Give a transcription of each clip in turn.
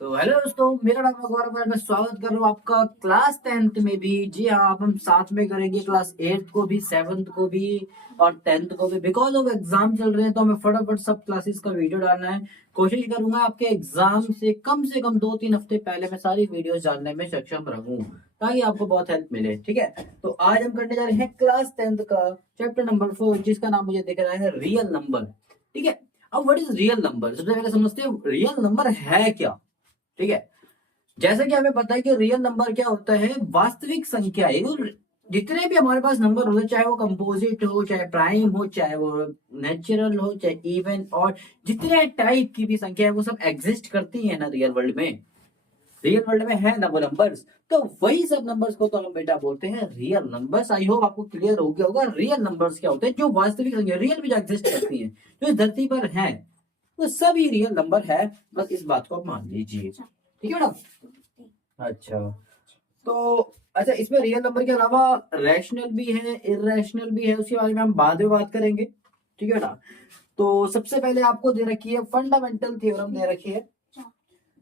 तो हेलो दोस्तों, मेरा नाम है गौरव और मैं स्वागत कर रहा हूँ आपका क्लास 10th में भी। जी हाँ, अब हम साथ में करेंगे क्लास 8th को भी, 7th को भी और 10th को भी। बिकॉज ऑफ एग्जाम चल रहे हैं तो हमें फटाफट सब क्लासेस का वीडियो डालना है। कोशिश करूंगा आपके एग्जाम से कम 2-3 हफ्ते पहले मैं सारी वीडियोस डालने में सक्षम रहूं, ताकि आपको बहुत हेल्प मिले। ठीक है, तो आज हम करने जा रहे हैं क्लास 10th का चैप्टर नंबर 4, जिसका नाम मुझे दिख रहा है रियल नंबर। ठीक है, अब व्हाट इज रियल नंबर? सबसे पहले समझते हैं रियल नंबर है क्या। ठीक है, जैसे कि हमें पता है कि रियल नंबर क्या होता है, वास्तविक संख्या है। जितने भी हमारे पास नंबर होते हैं, चाहे वो कंपोजिट हो, चाहे प्राइम हो, चाहे वो नेचुरल हो, चाहे इवन और जितने टाइप की भी संख्या है, वो सब एग्जिस्ट करती है ना रियल वर्ल्ड में। रियल वर्ल्ड में है ना वो नंबर्स, तो वही सब नंबर्स को तो हम बेटा बोलते हैं रियल नंबर्स। आई होप आपको क्लियर हो गया होगा रियल नंबर्स क्या होते हैं। जो वास्तविक संख्या रियल में जो एग्जिस्ट करती है, जो इस धरती पर है, वो सभी रियल नंबर है। बस इस बात को आप मान लीजिए। ठीक है ना? अच्छा, तो अच्छा, इसमें रियल नंबर के अलावा रैशनल भी है, इरेशनल भी है, उसके बारे में हम बाद में बात करेंगे। ठीक है ना? तो सबसे पहले आपको दे रखी है फंडामेंटल थ्योरम दे रखी है।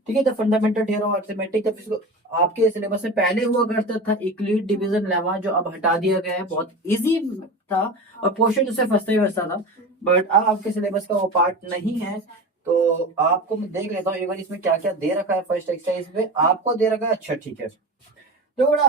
ठीक है, तो फंडामेंटल थ्योरम ऑफ अरिथमेटिक, इसको आपके सिलेबस में पहले हुआ करता था यूक्लिड डिवीजन लेमा, जो अब हटा दिया गया है। बहुत इजी था और क्वेश्चन उससे फंसते ही फंसता था, बट अब आपके सिलेबस का वो पार्ट नहीं है। तो आपको मैं देख लेता हूँ एक बार इसमें क्या क्या दे रखा है। फर्स्ट एक्सरसाइज में आपको दे रखा है, अच्छा ठीक है, तो बड़ा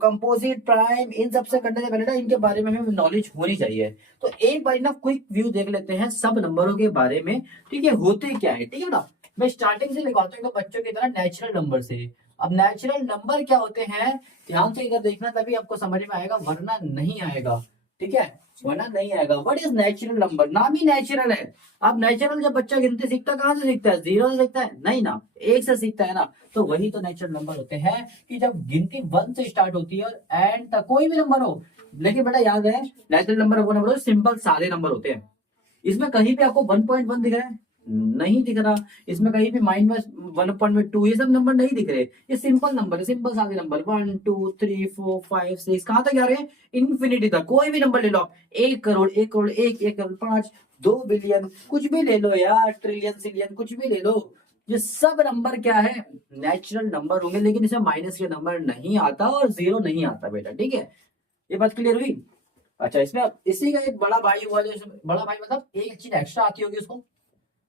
कंपोजिट प्राइम इन सबसे करने से पहले ना इनके बारे में हमें नॉलेज होनी चाहिए। तो एक बार ना क्विक व्यू देख लेते हैं सब नंबरों के बारे में। ठीक है, होते क्या है। ठीक है ना, मैं स्टार्टिंग से लिखवाता हूँ बच्चों की तरह नेचुरल नंबर से। अब नेचुरल नंबर क्या होते हैं, ध्यान से इधर देखना, तभी आपको समझ में आएगा, वरना नहीं आएगा। ठीक है, वरना नहीं आएगा। What is natural number? नाम ही नेचुरल है। अब नेचुरल जब बच्चा गिनती सीखता कहाँ से सीखता है? जीरो से सीखता है? नहीं ना, एक से सीखता है ना। तो वही तो नेचुरल नंबर होते हैं, कि जब गिनती 1 से स्टार्ट होती है और एंड तक कोई भी नंबर हो। लेकिन बेटा याद है, नेचुरल नंबर वो नंबर सिंपल सादे नंबर होते हैं। इसमें कहीं भी आपको 1.1 दिख रहा है? नहीं दिख रहा। इसमें कहीं भी -1.2, ये सब नंबर नहीं दिख रहे। ये सिंपल नंबर है, सिंपल सादे नंबर। 1 2 3 4 5 6 कहाँ तक जा रहे हैं? इन्फिनिटी तक। कोई भी नंबर ले लो आप, 1 करोड़, 1 करोड़ 1, 1 करोड़ 5, 2 बिलियन, कुछ भी ले लो यार, ट्रिलियन सिलियन, कुछ भी ले लो। ये सब नंबर क्या है? नेचुरल नंबर होंगे, लेकिन इसमें माइनस के नंबर नहीं आता और जीरो नहीं आता बेटा। ठीक है, ये बात क्लियर हुई? अच्छा, इसमें इसी का एक बड़ा भाई हुआ, जो बड़ा भाई मतलब एक चीज एक्स्ट्रा आती होगी उसको,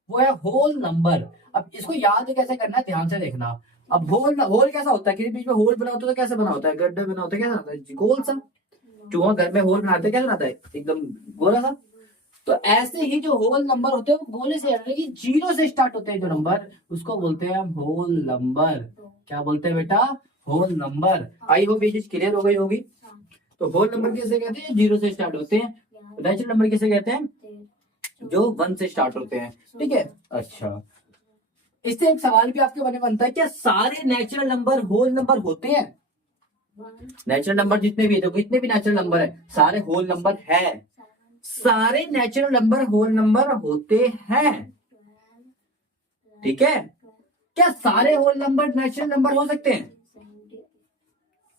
वो है होल नंबर। अब इसको याद कैसे करना है, ध्यान से देखना। अब होल होल कैसा होता है? किसी बीच में होल बना होता है तो कैसे बना होता है? गड्ढा बना होता है, कैसा होता है? गोल सा। चूहा घर में होल बनाते हैं, कैसे बनाता है? एकदम गोला सा। तो ऐसे ही जो होल नंबर होते हैं वो गोले से, यानी कि जीरो से स्टार्ट होते हैं जो नंबर, उसको बोलते हैं हम होल नंबर। क्या बोलते हैं बेटा? Whole number. आई होप ये चीज क्लियर हो गई होगी। तो होल नंबर किसे कहते हैं? जीरो से स्टार्ट होते हैं। नेचुरल नंबर किसे कहते हैं? जो 1 से स्टार्ट होते हैं। ठीक है, अच्छा, इससे एक सवाल भी आपके मन में बनता है, क्या सारे नेचुरल नंबर होल नंबर होते हैं? नेचुरल नंबर जितने भी है, देखो जितने भी नेचुरल नंबर है, सारे होल नंबर है। सारे नेचुरल नंबर होल नंबर होते हैं। ठीक है, क्या सारे होल नंबर नेचुरल नंबर हो सकते हैं?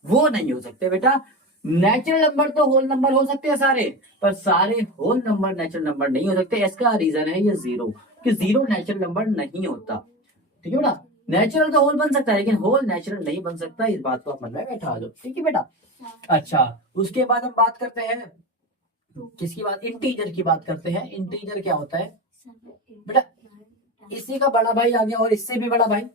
वो नहीं हो सकते बेटा। नेचुरल नंबर तो होल नंबर हो सकते हैं सारे, पर सारे होल नंबर नेचुरल नंबर नहीं हो सकते। इसका रीजन है ये जीरो, कि जीरो नेचुरल नंबर नहीं होता। ठीक है बेटा, नेचुरल तो होल बन सकता है, लेकिन होल नेचुरल नहीं बन सकता। इस बात को आप मन में बैठा दो। ठीक है बेटा, अच्छा, उसके बाद हम बात करते हैं किसकी बात? इंटीजर की बात करते हैं। इंटीजर क्या होता है बेटा? इसी का बड़ा भाई आ गया और इससे भी बड़ा भाई।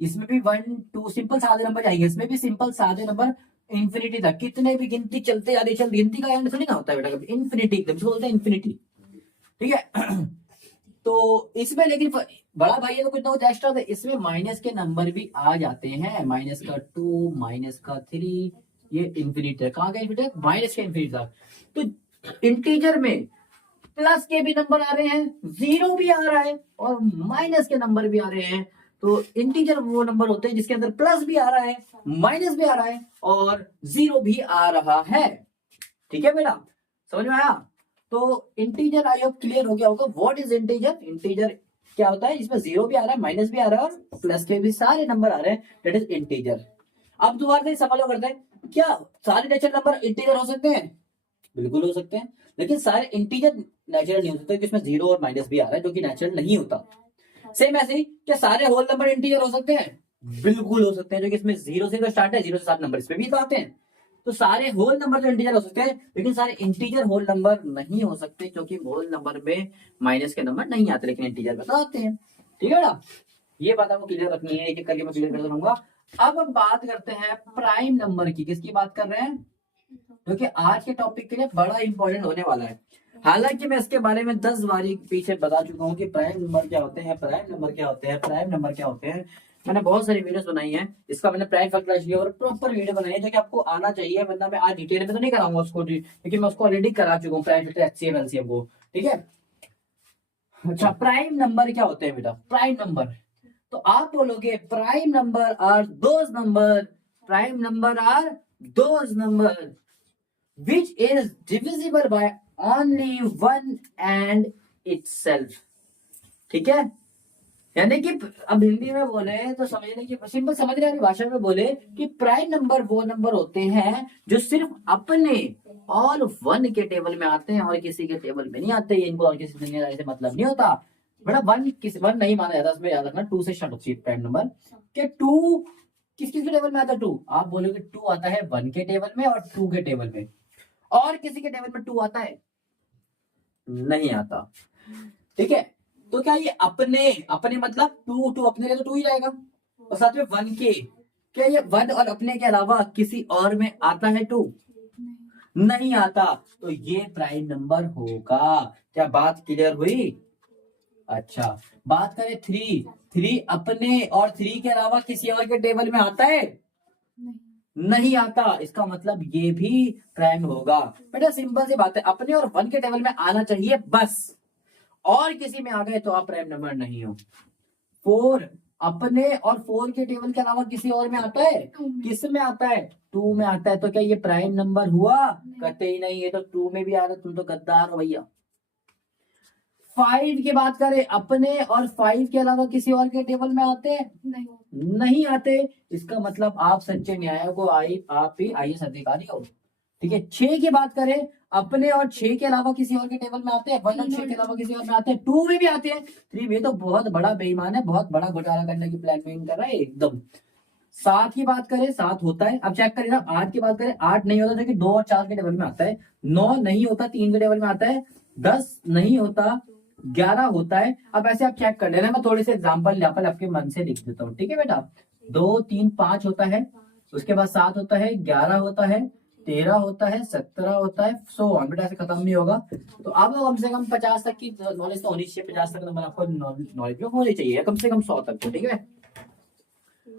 इसमें भी 1 2 सिंपल सादे नंबर आएंगे, इसमें भी सिंपल सादे नंबर इंफिनिटी तक। कितने भी गिनती चलते जा रही, चल गिनती का एंड थोड़ी ना होता है बेटा, कभी इंफिनिटी, एकदम से बोलते हैं इंफिनिटी। ठीक है तो इसमें लेकिन बड़ा भाई है तो कुछ ना कुछ एक्स्ट्रा था। इसमें माइनस के नंबर भी आ जाते हैं, -2 -3, ये इंफिनिटी है। कहाँ का इंफिनिटी? माइनस का इंफिनिटी था। तो इंटीजर में प्लस के भी नंबर आ रहे हैं, जीरो भी आ रहा है और माइनस के नंबर भी आ रहे हैं। तो इंटीजर वो नंबर होते हैं जिसके अंदर प्लस भी आ रहा है, माइनस भी आ रहा है और जीरो भी आ रहा है। ठीक है बेटा, समझ में आया? तो इंटीजर आई होप क्लियर हो गया होगा। What is integer? इंटीजर क्या होता है? इसमें जीरो भी आ रहा है, माइनस भी आ रहा है और प्लस के भी सारे नंबर आ रहे हैं, दैट इज इंटीजर। अब दोबारा से सवाल करते हैं, क्या सारे नेचुरल नंबर इंटीजर हो सकते हैं? बिल्कुल हो सकते हैं, लेकिन सारे इंटीजर नेचुरल नहीं हो सकते, क्योंकि इसमें जीरो और माइनस भी आ रहा है, जो कि नेचुरल नहीं होता। सेम ऐसे ही क्या सारे होल नंबर इंटीजर हो सकते हैं? बिल्कुल हो सकते हैं, जो कि इसमें 0 से तो स्टार्ट है, 0 से 7 नंबर इसमें भी तो आते हैं। तो सारे होल नंबर तो इंटीजर हो सकते हैं, लेकिन सारे इंटीजर होल नंबर नहीं हो सकते, क्योंकि होल नंबर में माइनस के नंबर नहीं आते, लेकिन इंटीजर में तो आते हैं। ठीक है ना, ये बात आपको क्लियर रखनी है, एक एक करके मैं क्लियर कर दूंगा। अब हम बात करते हैं प्राइम नंबर की। किसकी बात कर रहे हैं? क्योंकि आज के टॉपिक के लिए बड़ा इंपॉर्टेंट होने वाला है। हालांकि मैं इसके बारे में 10 बारी पीछे बता चुका हूँ कि प्राइम नंबर क्या होते हैं, प्राइम नंबर क्या होते हैं, प्राइम नंबर क्या होते हैं। मैंने बहुत सारी वीडियोस बनाई हैं, इसका मैंने प्राइम फैक्टराइज और प्रॉपर वीडियो बनाई है, जो कि आपको आना चाहिए, वरना मैं आज डिटेल में तो नहीं कराऊंगा उसको, क्योंकि मैं उसको ऑलरेडी करा चुका हूँ, प्राइम फैक्टर, एचसीएफ, एलसीएम को। ठीक है, अच्छा प्राइम नंबर क्या होते हैं बेटा? प्राइम नंबर, तो आप बोलोगे prime number are those number, prime number are those number which is divisible by only one and itself। ठीक है, यानी कि अब हिंदी में बोले तो समझने की सिंपल समझने वाली भाषा में बोले कि प्राइम नंबर वो नंबर होते हैं जो सिर्फ अपने और वन के टेबल में आते हैं, और किसी के टेबल में नहीं आते। इनको और किसी दुनिया से मतलब नहीं होता बेटा। वन नहीं माना जाता, इसमें याद रखना, 2 से स्टार्ट होती है प्राइम नंबर। के 2 किस किस के टेबल में आता है? 2, आप बोलोगे 2 आता है 1 के टेबल में और 2 के टेबल में, और किसी के टेबल में 2 आता है? नहीं आता। ठीक है, तो क्या ये अपने अपने मतलब 2 अपने लिए तो 2 ही रहेगा, और साथ में 1 के, क्या ये 1 और अपने के अलावा किसी और में आता है 2? नहीं आता, तो ये प्राइम नंबर होगा। क्या बात क्लियर हुई? अच्छा, बात करें 3 अपने और 3 के अलावा किसी और के टेबल में आता है? नहीं आता, इसका मतलब ये भी प्राइम होगा। बेटा सिंपल सी बात है, अपने और 1 के टेबल में आना चाहिए बस, और किसी में आ गए तो आप प्राइम नंबर नहीं हो। 4 अपने और 4 के टेबल के अलावा किसी और में आता है? किस में आता है? 2 में आता है, तो क्या ये प्राइम नंबर हुआ? कहते ही नहीं, ये तो 2 में भी आ रहा, तुम तो गद्दार हो भैया। 5 की बात करें, अपने और 5 के अलावा किसी और के टेबल में आते हैं? नहीं आते, इसका मतलब आप सच्चे न्याय को आप ही IAS अधिकारी हो। ठीक है, 6 की बात करें, अपने और 6 के अलावा किसी और के टेबल में आते हैं? 1 और 6 के अलावा किसी और में आते हैं? 2 में भी आते हैं। 3 में तो बहुत बड़ा बेईमान है, बहुत बड़ा घोटाला करने की प्लानिंग कर रहा है एकदम। 7 की बात करें, 7 होता है, अब चेक करें ना। 8 की बात करें, 8 नहीं होता, जो कि 2 और 4 के टेबल में आता है। 9 नहीं होता, 3 के टेबल में आता है। 10 नहीं होता, 11 होता है। अब ऐसे आप चेक कर लेना, मैं थोड़े से एग्जाम्पल यहाँ पर आपके मन से लिख देता हूँ। ठीक है बेटा, 2, 3, 5 होता है, उसके बाद 7 होता है, 11 होता है, 13 होता है, 17 होता है, 100 बेटा ऐसे खत्म नहीं होगा। तो आपको कम से कम 50 तक की नॉलेज तो होनी चाहिए, 50 तक नंबर आपको नॉलेज में होनी चाहिए, कम से कम 100 तक तो। ठीक है,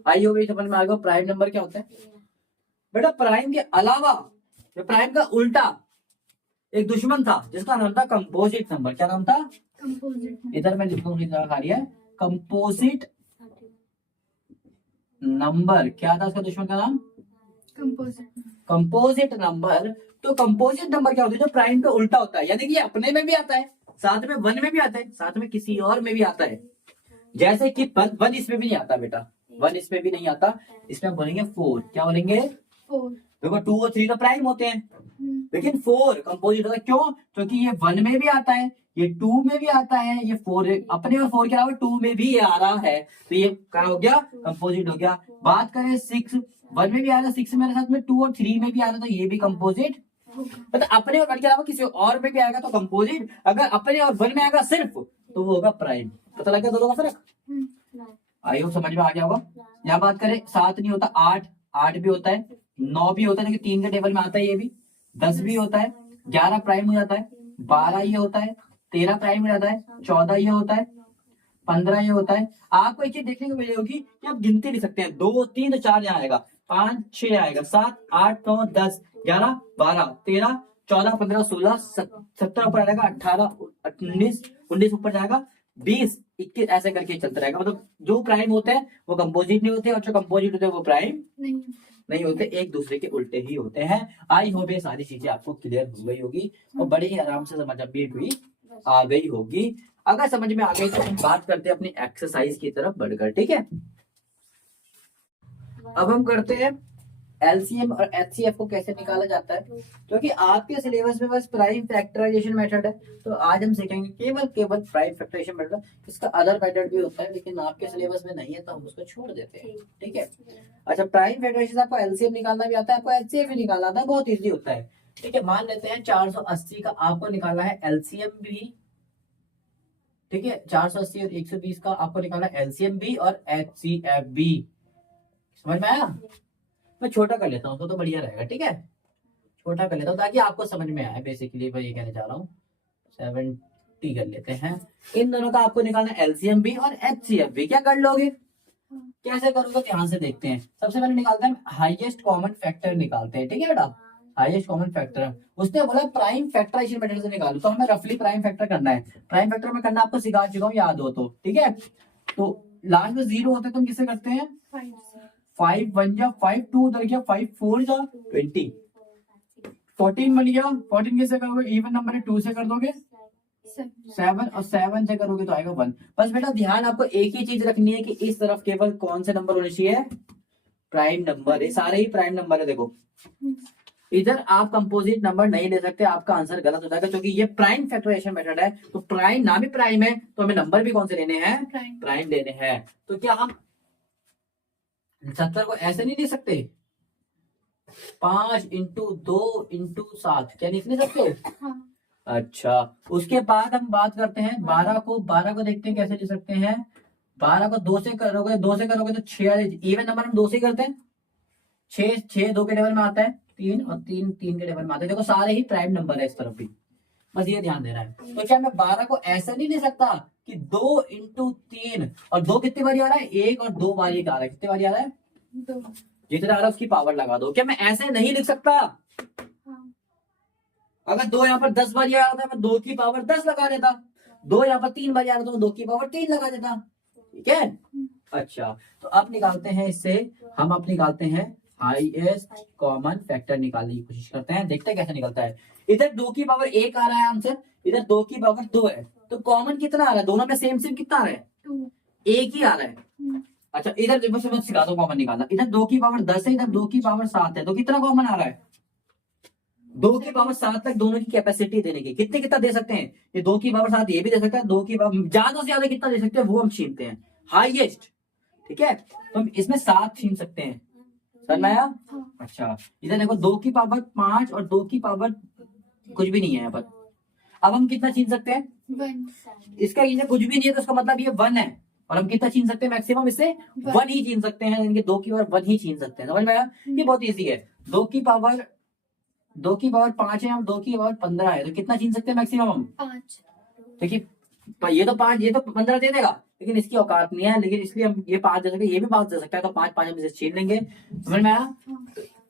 आई होगी समझ में आ गया प्राइम नंबर क्या होता है। बेटा प्राइम के अलावा प्राइम का उल्टा एक दुश्मन था, जिसका नाम था कंपोजिट नंबर। क्या नाम था? इधर मैं लिखता हूँ, कंपोजिट नंबर। क्या था उसका दुश्मन का नाम? Composite number. तो कंपोजिट नंबर क्या होता है? जो प्राइम का उल्टा होता है, यानी कि अपने में भी आता है, साथ में 1 में भी आता है, साथ में किसी और में भी आता है। जैसे कि 1 इसमें भी नहीं आता बेटा, 1 इसमें भी नहीं आता। इसमें बोलेंगे 4। क्या बोलेंगे? 4। देखो 2 और 3 तो प्राइम होते हैं, लेकिन 4 कंपोजिट होता है। क्यों? क्योंकि ये 1 में भी आता है, ये 2 में भी आता है, ये 4 अपने और 4 के अलावा 2 में भी आ रहा है, तो ये क्या हो गया? कंपोजिट हो गया। बात करें 6, 1 में भी आ रहा है, 6 मेरे साथ में 2 और 3 में भी आ रहा है, तो ये भी कंपोजिट। मतलब अपने और 1 के अलावा किसी और में भी आएगा तो कंपोजिट, अगर अपने और 1 में आएगा सिर्फ तो वो होगा प्राइम। पता लग गया दोनों का फर्क? आई होप समझ में आ गया होगा। यहाँ बात करें 7 नहीं होता, 8 भी होता है, 9 भी होता है, लेकिन 3 के टेबल में आता है ये भी। 10 भी होता है, 11 प्राइम हो जाता है, 12 ये होता है, 13 प्राइम हो जाता है, 14 ये होता है, 15 ये होता है। आपको एक चीज देखने को मिली होगी कि आप गिनते नहीं सकते हैं, 2, 3 तो 4 यहाँ आएगा, 5, 6 आएगा, 7, 8, 9, 10, 11, 12, 13, 14, 15, 16, 17 ऊपर आएगा, 18, 19 ऊपर जाएगा, 20, 21 ऐसे करके चलता रहेगा। मतलब जो प्राइम होते हैं वो कंपोजिट नहीं होते, और जो कंपोजिट होते हैं वो प्राइम नहीं होते, एक दूसरे के उल्टे ही होते हैं। आई होप ये सारी चीजें आपको क्लियर हो गई होगी और बड़े ही आराम से समझ भी आ गई होगी। अगर समझ में आ गई तो हम बात करते हैं अपनी एक्सरसाइज की तरफ बढ़कर। ठीक है, अब हम करते हैं एलसीएम और एचसीएफ को कैसे निकाला जाता है, क्योंकि आपके सिलेबस में बस प्राइम फैक्टराइजेशन मेथड है, तो आज हम सीखेंगे केवल प्राइम फैक्टराइजेशन मेथड। इसका अदर मेथड भी होता है लेकिन आपके सिलेबस में नहीं है तो हम उसको छोड़ देते हैं, ठीक है। अच्छा, प्राइम फैक्टराइजेशन आपको एलसीएम निकालना भी आता है, आपको एचसीएफ भी निकालना आता है, बहुत ईजी होता है, ठीक है। मान लेते हैं 480 का आपको निकालना है एलसीएम भी, ठीक है। 480 और 120 का आपको निकालना है एलसीएम भी और एचसीएफ भी, समझ में आया। मैं छोटा कर लेता हूँ तो बढ़िया रहेगा, ठीक है। छोटा कर लेता हूँ ताकि आपको समझ में आए, बेसिकली मैं ये कहने जा रहा हूँ। 70 कर लेते हैं। इन दोनों का आपको निकालना है एलसीएम भी और एचसीएफ भी। क्या कर लोगे, कैसे करोगे, ध्यान से देखते हैं। सबसे पहले निकालते हैं हाईएस्ट कॉमन फैक्टर निकालते हैं, ठीक है बेटा। हाईएस्ट कॉमन फैक्टर उसने बोला प्राइम फैक्टराइजेशन मेथड से निकालो, तो हमें रफली प्राइम फैक्टर करना है। प्राइम फैक्टर में करना आपको सिखा चुका हूँ, याद हो तो, ठीक है। तो लास्ट में 0 होता है तो हम किससे करते हैं, 5 1 जा 5, 2 उधर गया, 5 4 जा 20, 14 बन गया। 14 किससे करोगे, इवन नंबर है 2 से कर दोगे 7, और 7 से करोगे तो आएगा 1। बस बेटा ध्यान आपको एक ही चीज रखनी है कि इस तरफ केवल कौन से नंबर होने चाहिए, प्राइम नंबर। ये सारे ही प्राइम नंबर है। देखो इधर आप कंपोजिट नंबर नहीं ले सकते, आपका आंसर गलत हो जाएगा, क्योंकि ये प्राइम फैक्टराइजेशन मेथड है। तो प्राइम ना भी प्राइम है तो हमें नंबर भी कौन से लेने हैं, प्राइम लेने हैं। तो क्या हम 70 को ऐसे नहीं लिख सकते, 5 इंटू 2 इंटू 7, क्या नहीं लिख सकते। हाँ। अच्छा, उसके बाद हम बात करते हैं 12 को देखते हैं कैसे लिख सकते हैं। 12 को 2 से करोगे तो 6, इवन नंबर हम 2 से करते हैं। 6 2 के टेबल में आता है, 3 और 3 3 के टेबल में आता है। देखो सारे ही प्राइम नंबर है इस तरफ भी, बस ये ध्यान देना है। तो क्या मैं 12 को ऐसे नहीं ले सकता कि 2 इंटू 3, और 2 कितनी बारी आ रहा है, 1 और 2 बारी आ रहा है, कितनी बारी आ रहा है, 2। जितना आ रहा है उसकी पावर लगा दो। क्या मैं ऐसे नहीं लिख सकता, अगर 2 यहाँ पर 10 बारी आ रहा था मैं 2 की पावर 10 लगा देता, 2 यहाँ पर 3 बारी आ रहा था 2 की पावर 3 लगा देता, ठीक है। अच्छा, तो अब निकालते हैं इससे, हम अब निकालते हैं हाईएस्ट कॉमन फैक्टर निकालने की कोशिश करते हैं, देखते हैं कैसे निकलता है। इधर 2 की पावर 1 आ रहा है आंसर, इधर 2 की पावर 2 है, तो कॉमन कितना आ रहा है, दोनों में सेम कितना आ रहा है, 1 ही आ रहा है। अच्छा, इधर देखो मैं सिखा दो कॉमन निकालना। इधर 2 की पावर 10 है, इधर 2 की पावर 7 है, तो कितना कॉमन आ रहा है, 2 की पावर 7 तक दोनों की कैपेसिटी देने की, कितना दे सकते हैं, ये 2 की पावर 7 ये भी दे सकता है, 2 की पावर ज्यादा से ज्यादा कितना दे सकते हैं वो हम छीनते हैं, हाईएस्ट, ठीक है। तो हम इसमें 7 छीन सकते हैं, समझ में आया। अच्छा, इधर देखो 2 की पावर 5 और 2 की पावर कुछ भी नहीं है यहाँ पर, अब हम कितना छीन सकते हैं, 1। इसका ये कुछ भी नहीं है तो इसका मतलब ये 1 है, और हम कितना छीन सकते हैं, मैक्सिमम इससे 1 ही छीन सकते हैं, यानी कि 2 की पावर 1 ही छीन सकते हैं, समझ में आया। ये बहुत इजी है। 2 की पावर 5 है, हम 2 की पावर 15 है, तो कितना छीन सकते हैं मैक्सिमम हम, 5। देखिए ये तो 5, ये तो 15 दे देगा, लेकिन इसकी औकात नहीं है, लेकिन इसलिए हम ये 5 दे सकते हैं, ये भी 5 दे सकता है, तो 5 5 हम इसे छीन लेंगे, समझ में आया।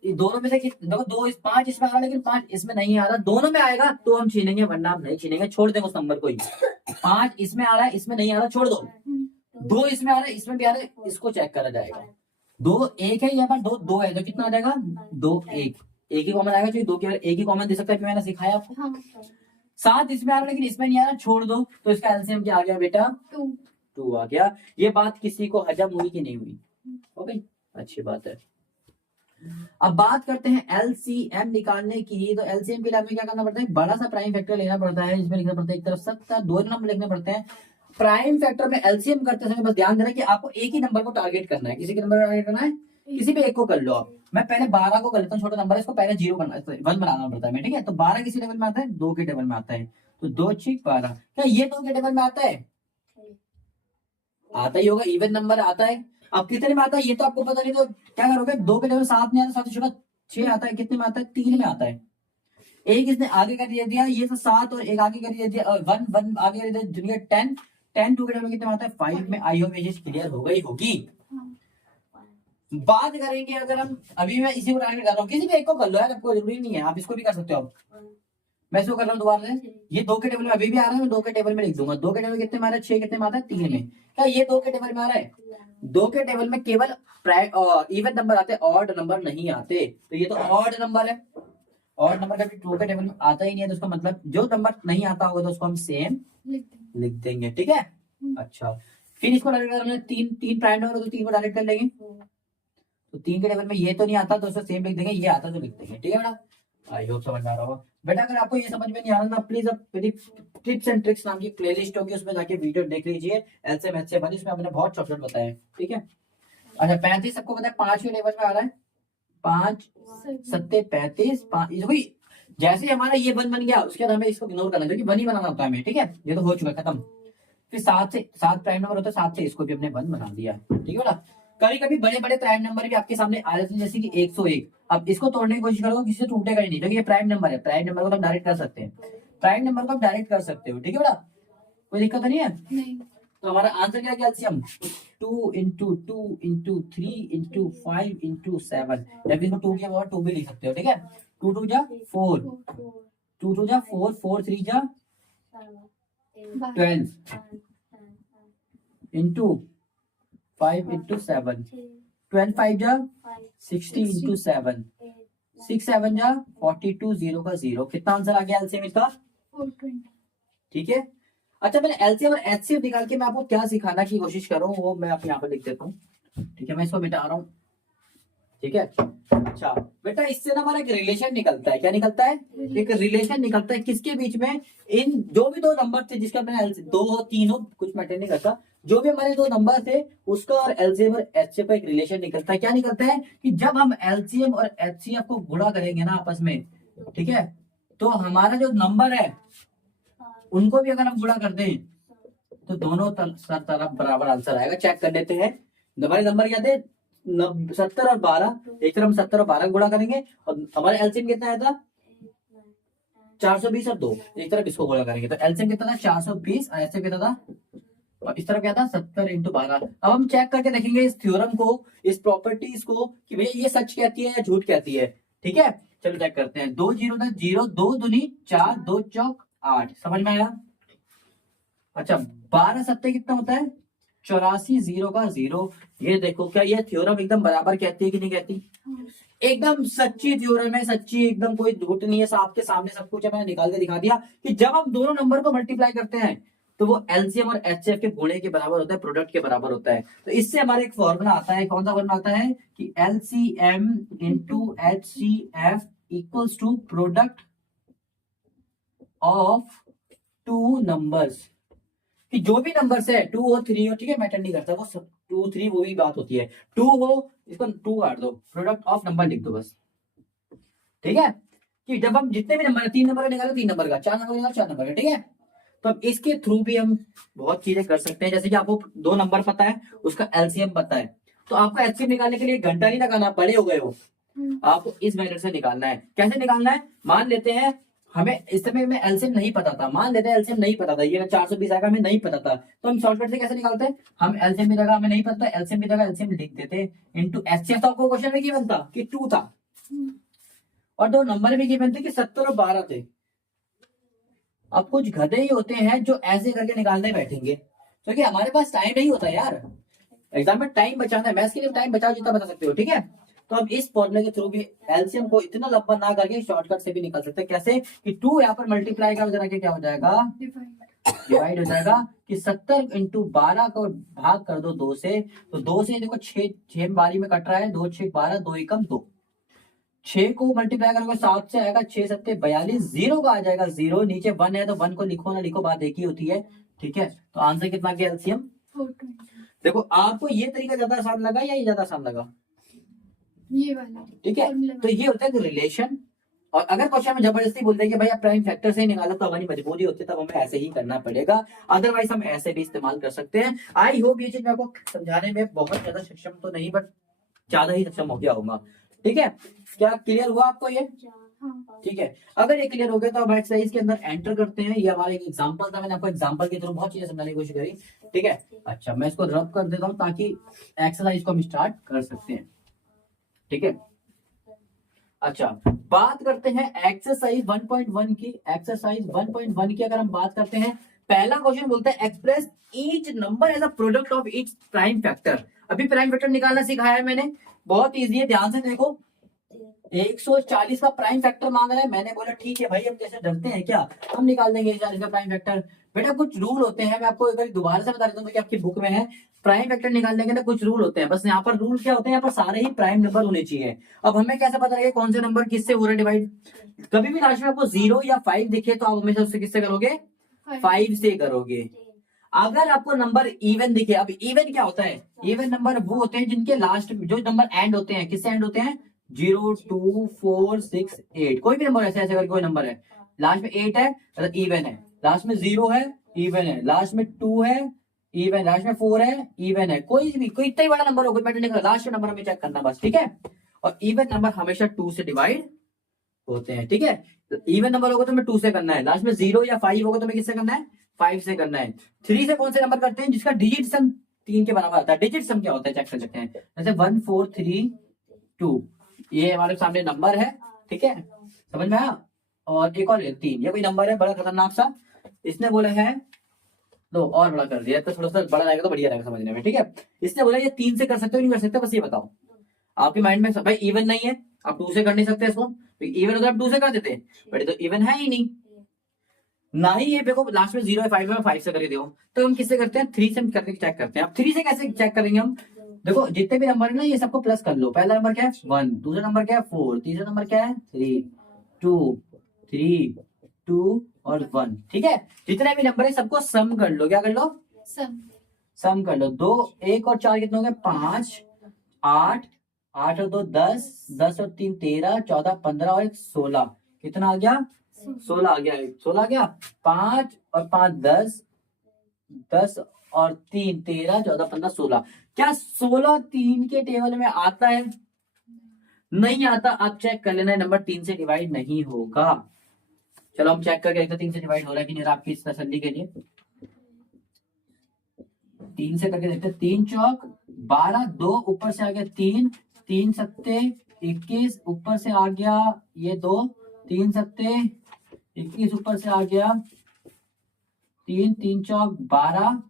दोनों में से देखो 2 5 इसमें आ रहा है, लेकिन 5 इसमें नहीं आ रहा, दोनों में आएगा तो हम छीनेंगे, वरना हम नहीं छीनेंगे, छोड़ देंगे उस नंबर को ही। 5 इसमें आ रहा है, इसमें नहीं आ रहा, छोड़ दो। 2 इसमें आ रहा है, इसमें भी आ रहा है, इसको चेक करा जाएगा। 2 1 है, यहाँ पर 2 2 है, तो कितना आ जाएगा, 2 1 1 ही कॉमन आएगा, क्योंकि 2 के एक ही कॉमन दे सकता है, मैंने सिखाया आपको। 7 इसमें आ रहा है, लेकिन इसमें नहीं आ रहा, छोड़ दो, तो इसका एलसीएम क्या आ गया बेटा, 2 आ गया। ये बात किसी को हजम हुई कि नहीं हुई, हो गई, अच्छी बात है। अब बात करते हैं एलसीएम निकालने की। तो एलसीएम के लिए हमें क्या करना पड़ता है, बड़ा सा प्राइम फैक्टर लेना पड़ता है, जिसमें लिखना पड़ता है एक तरफ 70, 2 नंबर लिखने पड़ते हैं। प्राइम फैक्टर में एलसीएम करते समय बस ध्यान देना कि आपको एक ही नंबर को टारगेट करना है, किसी के नंबर को टारगेट करना है, किसी भी एक को कर लो आप। मैं पहले 12 को कर लेता हूँ, छोटा नंबर है, इसको पहले 1 बनाना पड़ता है, ठीक है। तो 12 किसी टेबल में आता है, 2 के टेबल में आता है, तो 2 6 12, क्या ये 2 के टेबल में आता है, आता ही होगा, इवन नंबर आता है। अब कितने में आता है ये तो आपको पता नहीं, तो क्या करोगे, 2 के टेबल 7 में आता है, 7 6 आता है, कितने में आता है, 3 में आता है। एक इसने आगे कर दिया, ये तो 7 और एक आगे कर दिया, और 1 आगे कर दिया, जूनियर 10 2 के टेबल में कितने में आता है, 5 में। आई होप ये क्लियर हो गई होगी। बात करेंगे अगर हम, अभी मैं इसी को टारगेट कर रहा हूँ, किसी भी एक को कर लो यार, आपको जरूरी नहीं है, आप इसको भी कर सकते हो। मैं इसको कर रहा हूँ दोबारा से, ये 2 के टेबल में अभी भी आ रहा है, मैं 2 के टेबल में लिख दूंगा। 2 के टेबल कितने में आ रहा है, 6 कितने में आता है, 3 में। क्या ये 2 के टेबल में आ रहा है, 2 के टेबल में केवल इवन नंबर आते हैं, ऑड नंबर नहीं आते, तो ये तो ऑड नंबर है। ऑड नंबर कभी 2 के टेबल में आता ही नहीं है, तो उसका मतलब जो नंबर नहीं आता होगा तो उसको हम सेम लिख देंगे, ठीक है। अच्छा, फिर इसको डायरेक्ट करना है, 3 प्राइम नंबर तो 3 को डायरेक्ट कर लेंगे, तो 3 के टेबल में ये तो नहीं आता तो उसको सेम लिख देंगे, ये आता तो लिख देंगे। ठीक है बेटा, आई होप समझ में आ रहा होगा बेटा। अगर आपको ये समझ में नहीं आ रहा ना, प्लीज अब मेरी टिप्स एंड ट्रिक्स नाम की प्लेलिस्ट होगी, उसमें जाके वीडियो देख लीजिए, एलसीएम एचसीएफ वाली, इसमें हमने बहुत शॉर्टकट बताया है। ठीक है, अच्छा 35 सबको पता है 5 के टेबल में आ रहा है, 5 सत्ते 35, जैसे ही हमारा ये 1 बन गया उसके बाद हमें इसको इग्नोर करना, क्योंकि 1 ही बनाना होता है हमें। ठीक है, ये तो हो चुका खत्म। फिर 7 प्राइम नंबर होता है, 7 से इसको भी हमने 1 बना दिया। ठीक है बेटा, कभी कभी बड़े बड़े प्राइम नंबर भी आपके सामने आ जाते हैं, जैसे कि 101। अब इसको तोड़ने की कोशिश करोगे, किसी से टूटेगा ही नहीं, क्योंकि ये प्राइम नंबर है। प्राइम नंबर को तो हम डायरेक्ट कर सकते हैं, प्राइम नंबर को आप डायरेक्ट कर सकते हो। ठीक है बेटा, कोई दिक्कत नहीं है? नहीं। तो हमारा आंसर क्या calcium 2 into 2 into 3 into 5 into 7, या फिर 2 की जगह 2 भी लिख सकते हो। ठीक है, 2 2 जा 4, 2 2 जा 4, 4 3 जा 12 इंटू 5 इंटू 7, 12 5 जा 60 इंटू 7, 6 7 जा 42, 0 का 0। कितना आंसर आ गया एलसीएम इसका? 420। ठीक है, अच्छा मैंने एलसीएम और एचसीएफ निकाल के मैं आपको क्या सिखाना की कोशिश कर रहा हूँ वो मैं आप यहाँ पर लिख देता हूँ। ठीक है, मैं इसको मिटा रहा हूँ। ठीक है, अच्छा बेटा इससे ना हमारा एक रिलेशन निकलता है। क्या निकलता है? एक रिलेशन निकलता है किसके बीच में? इन जो भी 2 नंबर थे, जिसका मैंने 2 हो 3 हो कुछ मैटर नहीं करता, जो भी हमारे 2 नंबर थे उसका और एलसीएम और एचसीएफ का एक रिलेशन निकलता है। क्या निकलता है कि जब हम एलसीएम और एचसीएफ को गुणा करेंगे ना आपस में, ठीक है, तो हमारा जो नंबर है उनको भी अगर हम गुणा कर दें तो दोनों तरफ बराबर आंसर आएगा। चेक कर लेते हैं, हमारे नंबर क्या थे? 70 और 12। एक तरफ हम 70 और 12 गुणा करेंगे और हमारा एलसीएम कितना आया था? 420 और 2। एक तरफ इसको गुणा करेंगे तो एलसीएम कितना था? 420 और एचसीएफ कितना था? और इस तरफ क्या था? 70 इंटू 12। अब हम चेक करके देखेंगे इस थ्योरम को, इस प्रॉपर्टीज को कि भैया ये सच कहती है या झूठ कहती है। ठीक है, चलो चेक करते हैं। 2 0 था 0, 2 दूनी 4, 2 चौक 8। समझ में आया? अच्छा 12 सत्ते कितना होता है? 84, 0 का 0। ये देखो, क्या ये थ्योरम एकदम बराबर कहती है कि नहीं कहती? एकदम सच्ची थ्योरम है, सच्ची एकदम, कोई झूठ नहीं है, आपके सामने सब कुछ है। मैंने निकाल के दिखा दिया कि जब हम दोनों नंबर को मल्टीप्लाई करते हैं तो वो एलसीएम और एचसीएफ के गुणे के बराबर होता है, प्रोडक्ट के बराबर होता है। तो इससे हमारा एक फॉर्मूला आता है। कौन सा फॉर्मूला आता है? कि LCM into HCF equals to product of 2 numbers. कि जो भी नंबर्स है 2 हो 3 हो, ठीक है, मैटर नहीं करता, वो 2 3 वो भी बात होती है। 2 हो, इसको 2 काट दो, प्रोडक्ट ऑफ नंबर लिख दो बस। ठीक है, कि जब हम जितने भी नंबर है, 3 नंबर का निकालो 3 नंबर का, 4 नंबर का निकालो 4 नंबर का। ठीक है, तो अब इसके थ्रू भी हम बहुत चीजें कर सकते हैं। जैसे कि आपको 2 नंबर पता है, उसका एलसीएम पता है, तो आपको एलसीएम निकालने के लिए घंटा नहीं लगाना, बड़े हो गए हो, आपको इस मेथड से निकालना है। कैसे निकालना है? मान लेते हैं हमें इस समय में एलसीएम नहीं पता था, मान लेते हैं एलसीएम नहीं पता था, ये 420 आएगा, हमें नहीं पता था, तो हम शॉर्टकट से कैसे निकालते हैं? हम एलसीएम की जगह हमें नहीं पता, एलसीएम की जगह एलसीएम लिख देते इनटू एचसीएफ। तो आपको क्वेश्चन में गिवन था कि 2 था और 2 नंबर भी गिवन थे कि 70 और 12 थे। अब कुछ गधे ही होते हैं जो ऐसे करके निकालने बैठेंगे, क्योंकि हमारे पास टाइम नहीं होता यार, एग्जाम में टाइम बचाना है, मैथ्स के लिए टाइम बचाओ जितना बचा सकते हो। ठीक है, तो हम इस फॉर्मूले के थ्रू भी एलसीएम को इतना लंबा ना करके शॉर्टकट से भी निकाल सकते हैं। कैसे? कि 2 यहाँ पर मल्टीप्लाई का जरा क्या हो जाएगा? डिवाइड हो जाएगा कि 70 इंटू 12 को भाग कर दो 2 से, तो 2 से देखो 6 बारी में कट रहा है, 2 6 12, 2 एकम 2, 6 को मल्टीप्लाई करोगे 7 से आएगा, 6 7 42, 0 का आ जाएगा 0, नीचे 1 है तो 1 को लिखो ना लिखो बात एक ही होती है। ठीक है, तो आंसर कितना गया एलसीएम? 420। देखो आपको ये तरीका ज्यादा आसान लगा या ये ज्यादा आसान लगा? ये वाला। ठीक है, तो ये होता है रिलेशन। और अगर क्वेश्चन में जबरदस्ती बोलते हैं कि भैया प्राइम फैक्टर से ही निकालो, तो हमारी मजबूरी होती है, तब हमें ऐसे ही करना पड़ेगा, अदरवाइज हम ऐसे भी इस्तेमाल कर सकते हैं। आई होप ये चीज मैं आपको समझाने में बहुत ज्यादा सक्षम तो नहीं, बट ज्यादा ही सक्षम हो गया होगा। ठीक है, क्या क्लियर हुआ आपको ये? ठीक है, अगर ये क्लियर हो गया तो अब एक्सरसाइज के अंदर एंटर करते हैं। ये हमारा एक एग्जांपल था, मैंने आपको एग्जांपल के थ्रू बहुत चीजें समझाने की कोशिश करी। ठीक है, अच्छा मैं इसको रब कर देता हूँ ताकि एक्सरसाइज को हम स्टार्ट कर सकते हैं। ठीक है, अच्छा बात करते हैं एक्सरसाइज 1.1 की। एक्सरसाइज 1.1 की अगर हम बात करते हैं, पहला क्वेश्चन बोलता है express each number as a product of each prime factor. अभी प्राइम फैक्टर निकालना सिखाया है मैंने, बहुत इजी है, ध्यान से देखो। 140 का प्राइम फैक्टर मांग रहा है। मैंने बोला ठीक है भाई, हम जैसे डरते हैं क्या, हम निकाल देंगे 140 का प्राइम फैक्टर। बेटा कुछ रूल होते हैं, मैं आपको एक बार दोबारा से बता देता हूँ कि आपकी बुक में है, प्राइम फैक्टर निकालने के ना कुछ रूल होते हैं। बस यहाँ पर रूल क्या होते हैं, यहाँ पर सारे ही प्राइम नंबर होने चाहिए। अब हमें कैसे पता लगेगा कौन से नंबर किससे हो रहे डिवाइड? कभी भी लास्ट में आपको 0 या 5 दिखे तो आप हमेशा उससे किससे करोगे? 5 से करोगे। अगर आपको नंबर इवन दिखे, अब इवन क्या होता है? इवन नंबर वो होते हैं जिनके लास्ट जो नंबर एंड होते हैं, किससे एंड होते हैं? 0, 2, 4, 6, 8, कोई भी नंबर ऐसे करके कोई नंबर है लास्ट में 8 है मतलब इवन है, लास्ट में 0 है इवन है, लास्ट में 2 है इवन, लास्ट में 4 है इवन है। कोई भी कोई इतना ही बड़ा नंबर हो, कोई मैटर नहीं करता, लास्ट नंबर हमें चेक करना बस, ठीक है। और इवन नंबर हमेशा 2 से डिवाइड होते हैं, ठीक है। इवन नंबर होगा तो हमें 2 से करना है, लास्ट में 0 या 5 होगा तो हमें किससे करना है? 5 से करना है। 3 से कौन से नंबर करते हैं? जिसका डिजिट सम 3 के बराबर आता है। डिजिट सम क्या होता है चेक कर सकते हैं, जैसे 1 4 3 2, ये हमारे सामने नंबर है, ठीक है, समझ में आया। और एक और 3, ये कोई नंबर है बड़ा खतरनाक सा, इसने बोला है लो और बड़ा कर दिया तो थोड़ा सा बड़ा रहेगा तो बढ़िया रहेगा समझने में, ठीक है। इसने बोला ये 3 से कर सकते हो नहीं कर सकते, बस ये बताओ आपके माइंड में। भाई इवन नहीं है, आप 2 से कर नहीं सकते इसको, इवन होता आप 2 से कर देते, बट तो इवन है ही नहीं ना ही। ये देखो लास्ट में 0 है 5 में 5 से करके दो, तो हम किससे करते हैं? 3 से हम करके चेक करते हैं। अब 3 से कैसे चेक करेंगे हम? देखो जितने भी नंबर है ना ये सबको प्लस कर लो। पहला नंबर क्या है? 1, दूसरा नंबर क्या है? 4, तीसरा नंबर क्या है? 3, 2, 3, 2 और 1, ठीक है। जितने भी नंबर है सबको सम कर लो। क्या कर लो? सम कर लो। 2, 1 और 4 कितने हो गए? 5, 8, 8 और 2 10, 10 और 3 13, 14, 15 और 1 16, कितना आ गया? 16 आ गया, 16 आ गया। 5 और 5 10, 10 और 3 13, 14, 15, 16। क्या 16 3 के टेबल में आता है? नहीं आता। आप चेक कर लेना, नंबर 3 से डिवाइड नहीं होगा। चलो हम चेक करके देखते 3 से डिवाइड हो रहा है कि नहीं, आपकी इस तसल्ली के लिए 3 से करके देखते। 3 चौक 12, 2 ऊपर से आ गया 3, 3 सत्ते 21 ऊपर से आ गया ये 2, 3 सत्ते 21 ऊपर से आ गया 3, 3 चौक 12।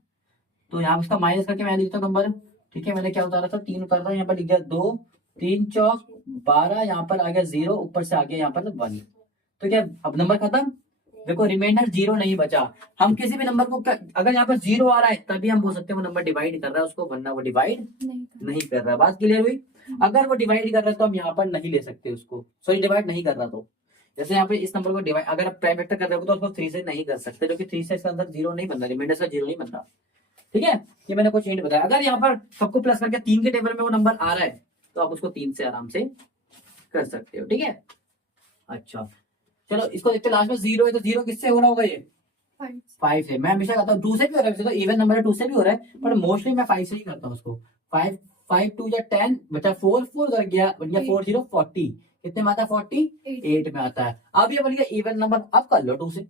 तो यहाँ उसका माइनस करके मैं लिखता हूँ नंबर, ठीक है। मैंने क्या उतारा था? 3 उतारा था, यहाँ पर लिख गया 2, 3 चौक 12, यहाँ पर आ गया 0 ऊपर से आ गया यहाँ पर 1। तो क्या अब नंबर खत्म? देखो रिमाइंडर 0 नहीं बचा। हम किसी भी नंबर को अगर यहाँ पर 0 आ रहा है तभी हम बोल सकते हैं वो नंबर डिवाइड कर रहा है उसको, वरना वो डिवाइड नहीं कर रहा। बात क्लियर हुई? अगर वो डिवाइड कर रहा है तो हम यहाँ पर नहीं ले सकते उसको, सॉरी डिवाइड नहीं कर रहा। तो जैसे यहाँ पे इस नंबर को डिवाइड अगर आप प्राइम वेक्टर कर रहे हो तो उसको 3 से नहीं कर सकते, क्योंकि 3 से इसका आंसर 0 नहीं बनता, रिमाइंडर का 0 नहीं बनता, ठीक है। ये मैंने कुछ हिंट बताया। अगर यहाँ पर सबको प्लस करके 3 के टेबल में वो नंबर आ रहा है तो आप उसको 3 से आराम से कर सकते हो, ठीक है। अच्छा चलो इसको देखते, लास्ट में 0 है तो 0 किससे हो रहा होगा? ये 5 से। मैं हमेशा कहता हूँ 2 से भी हो रहा है, तो इवन नंबर है 2 से भी हो रहा है, पर मोस्टली मैं 5 से ही करता हूँ उसको। 5 5 2 या 10 बचा 4 4 उधर गया, बन गया 4 0 40, कितने में आता है? 48 में आता है। अब ये बन गया इवन नंबर, अब कर लो 2 से,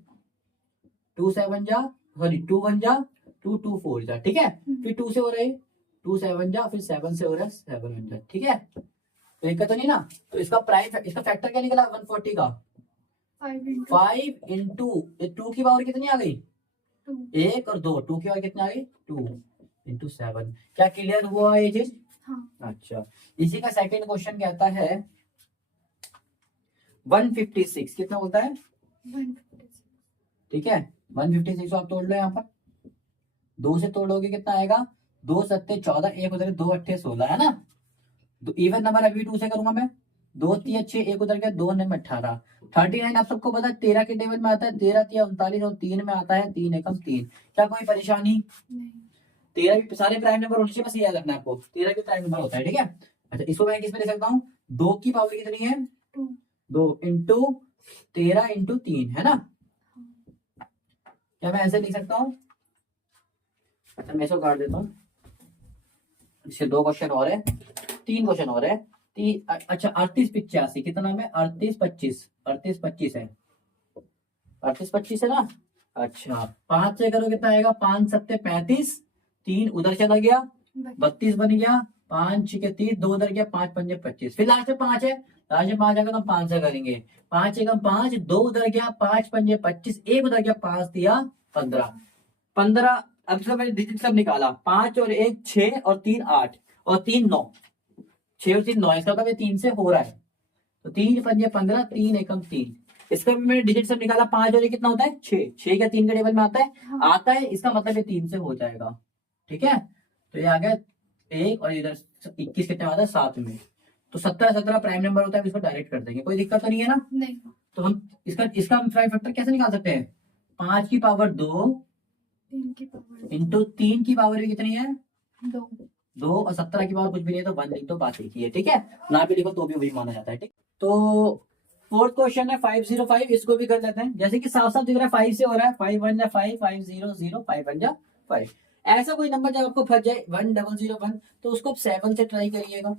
2 7 जा, सॉरी 2 1 जा, 2 2 4 जा, ठीक है। फिर 2 से हो रहा है 2 7 जा, फिर 7 से हो रहा है 7 1 जा, ठीक है। तो एक तो नहीं ना, तो इसका प्राइम इसका फैक्टर क्या निकला 140 का? 5 इंटू 2 की पावर कितनी आ गई? 1 और 2, 2 की पावर कितनी आ गई? 2 इंटू 7। क्या क्लियर हुआ ये चीज? हाँ। अच्छा इसी का सेकंड क्वेश्चन कहता है 156 कितना होता है? 156, ठीक है। 156 आप तोड़ लो, यहाँ पर 2 से तोड़ोगे कितना आएगा? 2 सत्ते 14, 1 उधर 2 अट्ठे 16, है ना। तो इवन नंबर अभी 2 से करूंगा मैं, 2 3 6 1 उधर गया, 2 9 18, 39 आप सबको पता है 13 के टेबल में आता है, 13 3 39 और 3 में आता है 3 एकम 3। क्या कोई परेशानी? 13 भी सारे प्राइम नंबर होने चाहिए, बस याद रखना आपको 13 भी प्राइम नंबर होता है, ठीक है। अच्छा इसको मैं किस में लिख सकता हूँ? 2 की पावर कितनी है? 2 इंटू 13 इंटू 3, है ना। क्या मैं ऐसे लिख सकता हूँ? अच्छा मैं इसको काट देता हूँ, इससे 2 क्वेश्चन और है, 3 क्वेश्चन और है। अच्छा 38 85 कितना में? 38 25, 38 25 है, 38 25 है ना। अच्छा 5 से करो कितना आएगा? 5 सत्ते 35, 3 उधर चला गया 32 बन गया, 5 6 30, 2 उधर गया, 5 5 25, फिर लास्ट में 5 है, लास्ट में 5 आएगा तो 5 से करेंगे। 5 एकम 5, 2 उधर गया, 5 5 25, 1 उधर गया, 5 दिया 15 15। अब सब मैंने डिजिट सब निकाला, 5 और 1 6 और 3 8 और 3 9, 6 और 3 9, इसका मतलब 3 से हो रहा है। तो 3×5 = 15, 3 एकम 3। इसका भी मैंने डिजिट सब निकाला, 5 और ये कितना होता है 6, 6 का 3 के टेबल में आता है, हाँ। आता है, इसका मतलब ये 3 से हो जाएगा। ठीक है, तो ये आ गया 1 और इधर 21 कितने आता है 7 में। तो 17 17 प्राइम नंबर होता है, इसको डायरेक्ट कर देंगे, कोई दिक्कत तो नहीं है ना। नहीं। तो हम इसका हम प्राइम फैक्टर कैसे निकाल सकते हैं, 5 की पावर 2 3 की पावर इंटू 3 की पावर भी कितनी है 2। 2, और 17 की पावर कुछ भी नहीं है तो 1 लिख दो, बात एक ही है। ठीक है, ना भी लिखो तो भी वही माना जाता है। ठीक, तो फोर्थ क्वेश्चन है 505, इसको भी कर लेते हैं। जैसे कि साफ साफ दिख रहा है 5 से हो रहा है, 5 1 5, 5 0 0, 5 1 5। ऐसा कोई नंबर जब आपको फंस जाए 1001, तो उसको आप 7 से ट्राई करिएगा,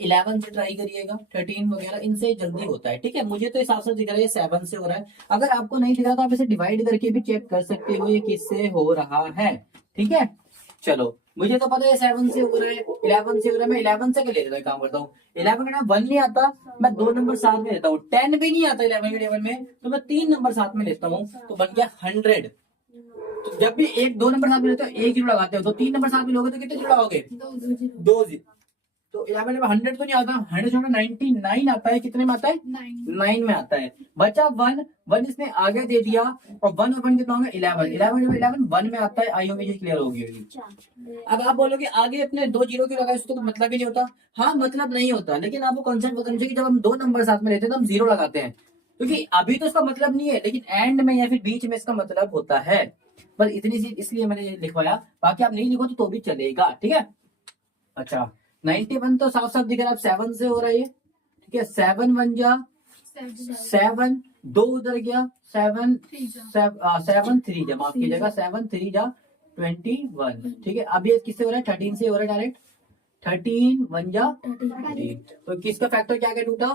11 से ट्राई करिएगा, 13 वगैरह, इनसे जल्दी होता है। ठीक है, मुझे तो साफ साफ दिख रहा है 7 से हो रहा है। अगर आपको नहीं दिख रहा तो आप इसे डिवाइड करके भी चेक कर सकते हो ये किससे हो रहा है। ठीक है, चलो मुझे तो पता है 7 से हो रहा है, 11 से हो रहा है, मैं 11 से ले लेता हूँ, काम करता हूँ। 11 में 1 नहीं आता, मैं 2 नंबर साथ में लेता हूँ। 10 भी नहीं आता 11 के टेबल में, तो मैं 3 नंबर साथ में लेता हूँ, तो बन गया 100। तो जब भी 2 नंबर साथ में लेते हो, एक जीरो लगाते हो, तो 3 नंबर साथ में लोगे तो कितने जीरो लगाओगे 2 जीरो। तो 11 में 100 तो नहीं आता, 100 छोटा 99 आता है, कितने में आता है 9 में आता है। बचा 1, 1 इसने आगे दे दिया, और 1 और 1 कितना होगा 11, 11 1 में आता है। आई होगी ये क्लियर होगी। अब आप बोलोगे आगे अपने 2 जीरो क्यों लगाए, उसको तो मतलब ही नहीं होता। हाँ मतलब नहीं होता, लेकिन आपको कॉन्सेप्ट पता चाहिए कि जब हम 2 नंबर साथ में लेते हैं तो हम जीरो लगाते हैं, क्योंकि अभी तो इसका मतलब नहीं है, लेकिन एंड में या फिर बीच में इसका मतलब होता है। पर इतनी सी इसलिए मैंने लिखवाया, बाकी आप नहीं लिखो तो भी चलेगा। ठीक है, अच्छा 91 तो साफ साफ दिख रहा है, 7 से हो रहा है ये। ठीक है, 7 1 जा 7, 2 उधर गया 7 7 3 जा, माफ कीजिएगा 7 3 जा 21। ठीक है, अब ये किससे हो रहा है 13 से हो रहा है डायरेक्ट, 13 1 जा 13। तो किसका फैक्टर क्या क्या टूटा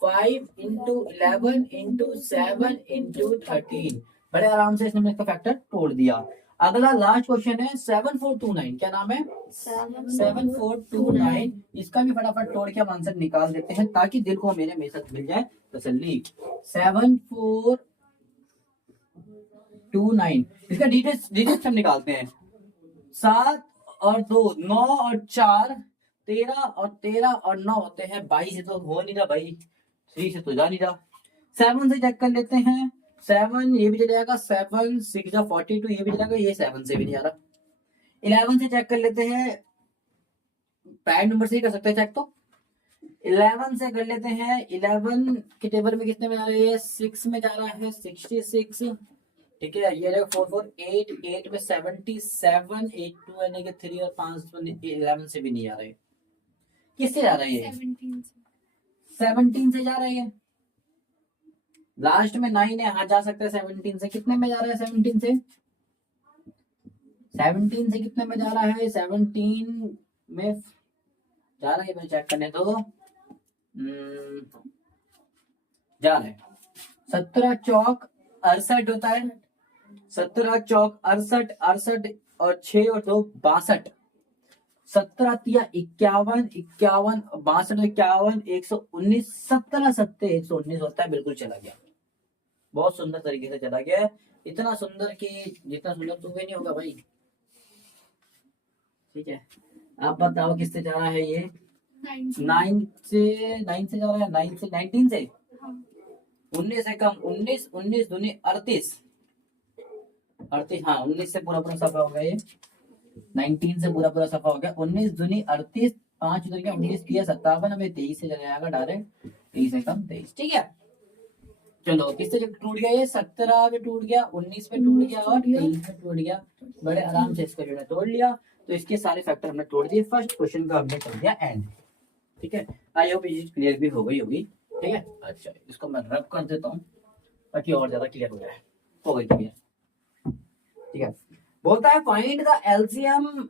5 इंटू 11 इंटू 7 इंटू 13। बड़े आराम से इसने इसका फैक्टर तोड़ दिया। अगला लास्ट क्वेश्चन है 7429, क्या नाम है 7429। इसका भी फटाफट तोड़ के हम आंसर निकाल देते हैं, ताकि दिल को मेरे में साथ मिल जाए तसल्ली। 7429 इसका डिजिट हम निकालते हैं। 7 और 2 9 और 4 13, और 13 और 9 होते हैं 22 से तो हो नहीं रहा भाई, 3 से तो जा नहीं रहा। 7 से चेक कर लेते हैं, 7 ये भी चला जाएगा, 7 6 जा 42 ये भी चलेगा, ये 7 से भी नहीं आ रहा। 11 से चेक कर लेते हैं, प्राइम नंबर से ही कर सकते हैं चेक, तो 11 से कर लेते हैं। 11 के टेबल में कितने में आ रही है 6 में जा रहा है 66। ठीक है, ये रहेगा 4 4 8 8 में 77, 8 2 यानी कि 3 और 5 11 से भी नहीं आ रहे। किससे जा रहा है ये 17 से जा रही है। लास्ट में 9 है, हाँ जा सकते हैं 17 से। कितने में जा रहा है 17 से, 17 से कितने में जा रहा है 17 में जा रहा है, मैं चेक करने दो, जा रहा है 17 चौक 68 होता है, 17 चौक 68, 68 और 6 और 2 62, 17 तिया 51, 51 62 51 119, 17 सत्ते 119 होता है। बिल्कुल चला गया, बहुत सुंदर तरीके से चला गया है, इतना सुंदर कि जितना सुंदर तू भी नहीं होगा भाई। ठीक है, आप बताओ किससे जा रहा है ये 9 से जा रहा है, 9 से 19 से 19 से कम, 19 19 दूनी 38 38, हाँ 19 से पूरा पूरा सफा हो गया ये, 19 से पूरा पूरा सफा हो गया। 19 दूनी 38, 5 उधर गया 19 किया 57, हमें 23 से चला जाएगा डायरेक्ट, 23 से कम 23। ठीक है, चलो किससे टूट गया ये 17 में टूट गया, 19 में टूट गया और 23 में टूट गया। बड़े आराम से इसका जो है तोड़ लिया। तो इसके सारे फैक्टर हमने तोड़ दिए, फर्स्ट क्वेश्चन का हमने कर दिया एंड। ठीक है, आई होप ये क्लियर भी हो गई होगी। ठीक है, अच्छा इसको मैं रब कर देता हूँ ताकि और ज्यादा क्लियर हो जाए। हो गई क्लियर। ठीक है, बोलता है find the LCM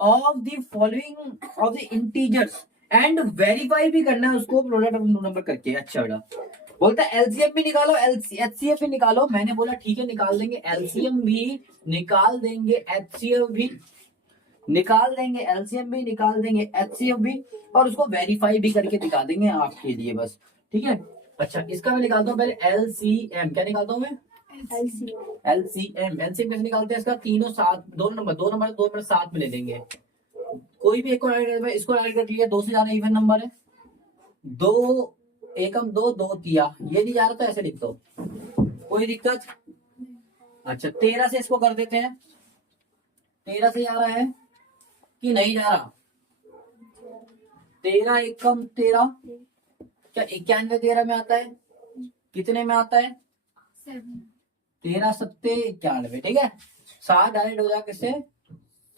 of the following of the integers and verify भी करना है उसको प्रोडक्ट नंबर करके। अच्छा बेटा, बोलता है एलसीएम भी निकालो, एचसीएफ भी निकालो। मैंने बोला ठीक है निकाल देंगे, एलसीएम भी निकाल देंगे, एचसीएफ भी निकाल देंगे, एलसीएम भी निकाल देंगे, एचसीएफ भी, और उसको वेरीफाई भी करके दिखा देंगे आपके लिए बस। ठीक है, अच्छा इसका मैं निकालता हूँ पहले एलसीएम। क्या निकालता हूँ मैं एलसीएम। एलसीएम कैसे निकालते हैं इसका, तीनों साथ, दो नंबर साथ में ले लेंगे। कोई भी एक को ऐड कर, इसको ऐड कर लिया, 2 से ज्यादा इवन नंबर है, 2 एकम दो, दो तिया, ये नहीं जा रहा तो ऐसे लिख दो, कोई दिक्कत? अच्छा 13 से इसको कर देते हैं, 13 से जा रहा है कि नहीं जा रहा? 13 एकम 13, क्या 91 13 में आता है? कितने में आता है? 7. 13 सत्ते 91, ठीक है। 7 डायरेक्ट हो जाए किससे?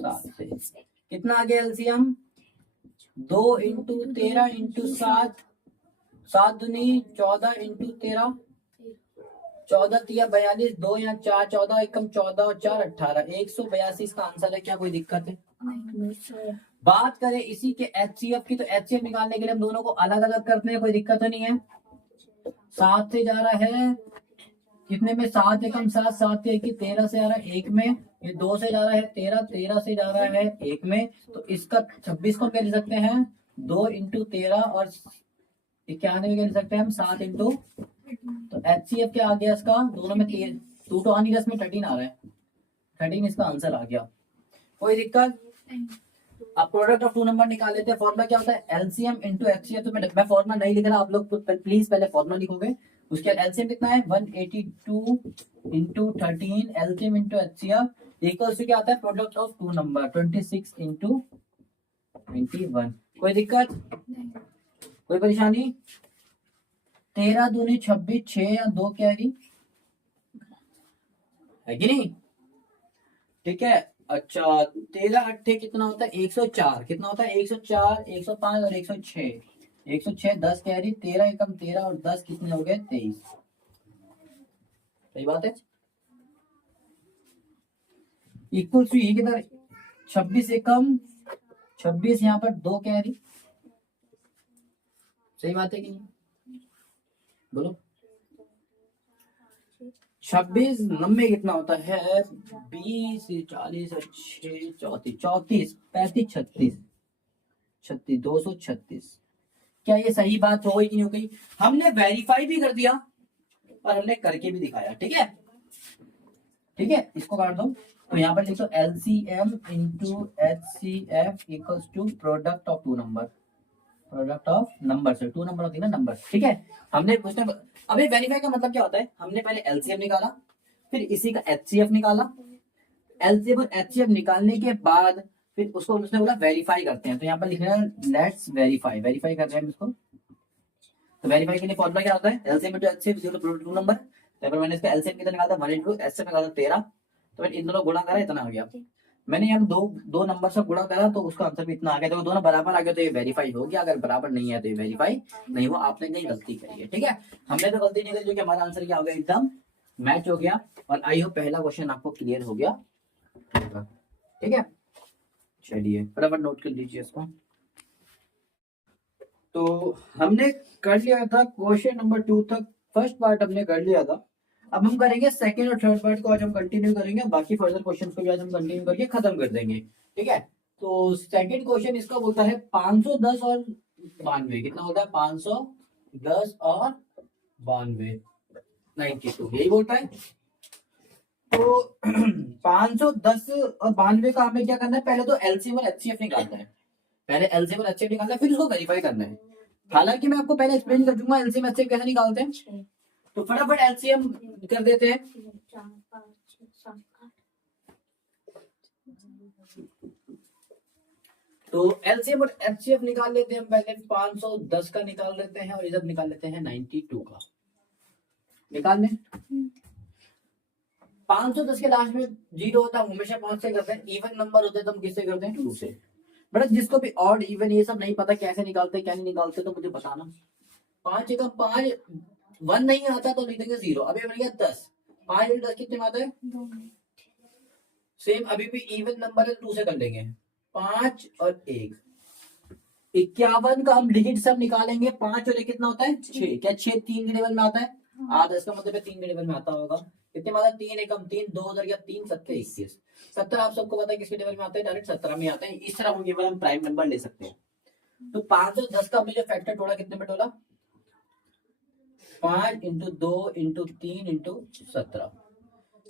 7 से। कितना आ गया एलसीएम? 2 इंटू 13 इंटू 7, 7 दूनी 14 इंटू 13, 14 तिया 42, 2 या 4, 14 एकम 14 और 4 18, 182 इसका आंसर है। क्या कोई दिक्कत है? नहीं. बात करें इसी के एचसीएफ की, तो एचसीएफ निकालने के लिए हम दोनों को अलग अलग करते हैं, कोई दिक्कत तो नहीं है। 7 से जा रहा है कितने में? 7 एकम 7, 7 एक 13 से जा रहा है 1 में, ये 2 से जा रहा है 13, 13 से जा रहा है 1 में, तो इसका 26 को क्या लिख सकते हैं? 2 इंटू 13 और 91 क्या लिख सकते हैं हम? 7 इंटू, तो एचसीएफ क्या आ गया इसका? दोनों में 13, 2 तो आ नहीं रहा, इसमें 13 आ रहा है, 13 इसका आंसर आ गया। कोई दिक्कत? अब प्रोडक्ट ऑफ टू नंबर निकाल लेते हैं। फॉर्मूला क्या होता है? LCM into HCF. तो मैं फॉर्मूला नहीं लिख रहा, आप लोग प्लीज पहले फॉर्मूला लिखोगे। उसके बाद एलसीएम कितना है? 182 into 13, LCM into HCF equals to क्या आता है? Product of two number 26 into 21। कोई दिक्कत? नहीं. कोई परेशानी? 13 दूनी 26, 6 या 2 कैरी है कि नहीं? ठीक है। अच्छा 13 अट्ठे कितना होता है? 104। कितना होता है? 104, 105 और 106, 106 10 कैरी, 13 एकम 13 और 10 कितने हो गए? 23। सही बात है। इक्वल टू ये किधर? 26 एकम 26, यहाँ पर 2 कैरी। सही बात है कि नहीं? बोलो। 26 90 कितना होता है? 20 40 और 6 34, 34 35 36, 36 236। क्या ये सही बात हो गई कि नहीं हो गई? हमने वेरीफाई भी कर दिया और हमने करके भी दिखाया। ठीक है, ठीक है, इसको काट दो। तो यहाँ पर लिखो LCM into HCF equals to product of two number, product of number से टू नंबर होती है ना नंबर। ठीक है, हमने उसने अभी वेरीफाई का मतलब क्या होता है? हमने पहले एलसीएम निकाला, फिर इसी का एचसीएफ निकाला, एलसीएम और एचसीएफ निकालने के बाद फिर उसको उसने बोला वेरीफाई करते हैं। तो यहाँ पर लिखना है लेट्स वेरीफाई, वेरीफाई कर रहे हैं हम इसको। तो वेरीफाई के लिए फॉर्मूला क्या होता है? LCM into HCF equal to product two number. तो पर मैंने इसका एलसीएम कितना निकाला था? 1 इंटू एचसीएफ निकाला 13। तो मैंने इन दोनों गुणा करा, इतना आ गया। मैंने यहाँ दो नंबर से गुणा करा तो उसका आंसर भी इतना आ गया। तो दोनों बराबर आ गया तो ये वेरीफाई हो गया। अगर बराबर नहीं है तो ये वेरीफाई नहीं हुआ, आपने कहीं गलती करी है। ठीक है, हमने तो गलती नहीं करी, जो कि हमारा आंसर क्या हो गया? एकदम मैच हो गया। और आई होप पहला क्वेश्चन आपको क्लियर हो गया। ठीक है, चलिए फटाफट नोट कर लीजिए इसको। तो हमने कर लिया था क्वेश्चन नंबर 2 तक, फर्स्ट पार्ट हमने कर लिया था। अब हम करेंगे सेकंड और थर्ड पार्ट को, आज हम कंटिन्यू करेंगे। बाकी फर्दर क्वेश्चंस को भी आज हम कंटिन्यू करके खत्म कर देंगे। ठीक है, तो सेकंड क्वेश्चन इसका बोलता है 510 और 92। कितना होता है? 510 और 92, 92, यही बोलता है। तो 510 और 92 का हमें क्या करना है? पहले तो एलसीएम और एचसीएफ निकालना है। पहले एलसीएम और एचसीएफ निकालना है, फिर उसको वेरीफाई करना है। हालांकि मैं आपको पहले एक्सप्लेन कर दूंगा एलसीएम एचसीएफ कैसे निकालते हैं। तो फटाफट एलसीएम कर देते हैं। तो एलसीएम और एचसीएफ निकाल लेते हैं हम पहले। 510 का निकाल लेते हैं और इधर निकाल लेते हैं 92 का। निकाल लें। 510 के लास्ट में 0 होता है, हमेशा 5 से करते हैं। इवन नंबर होते हैं तो हम किससे करते हैं? 2 से। बट जिसको भी ऑड इवन ये सब नहीं पता कैसे निकालते क्या नहीं निकालते, तो मुझे बताना। 5 का 5 1 नहीं आता तो लिख देंगे 0। अभी बन गया 10, 5 10 कितने में आता है? 2. सेम अभी भी इवन नंबर है, 2 से कर लेंगे। 5 और 1, 51 का हम डिजिट सब निकालेंगे। 5 और 1 कितना होता है? 6। क्या 6 3 के टेबल में आता है? आधा, इसका मतलब है 3 के टेबल में आता होगा। कितने में आता है? 3 एकम 3, 2 उधर गया 3 7 21। 17 आप सबको पता है किसके टेबल में आता है? डायरेक्ट 17 में आता है। इस तरह हम केवल हम प्राइम नंबर ले सकते हैं। तो 510 का हमने जो फैक्टर तोड़ा, कितने में तोड़ा? 5 इंटू 2 इंटू 3 इंटू 17।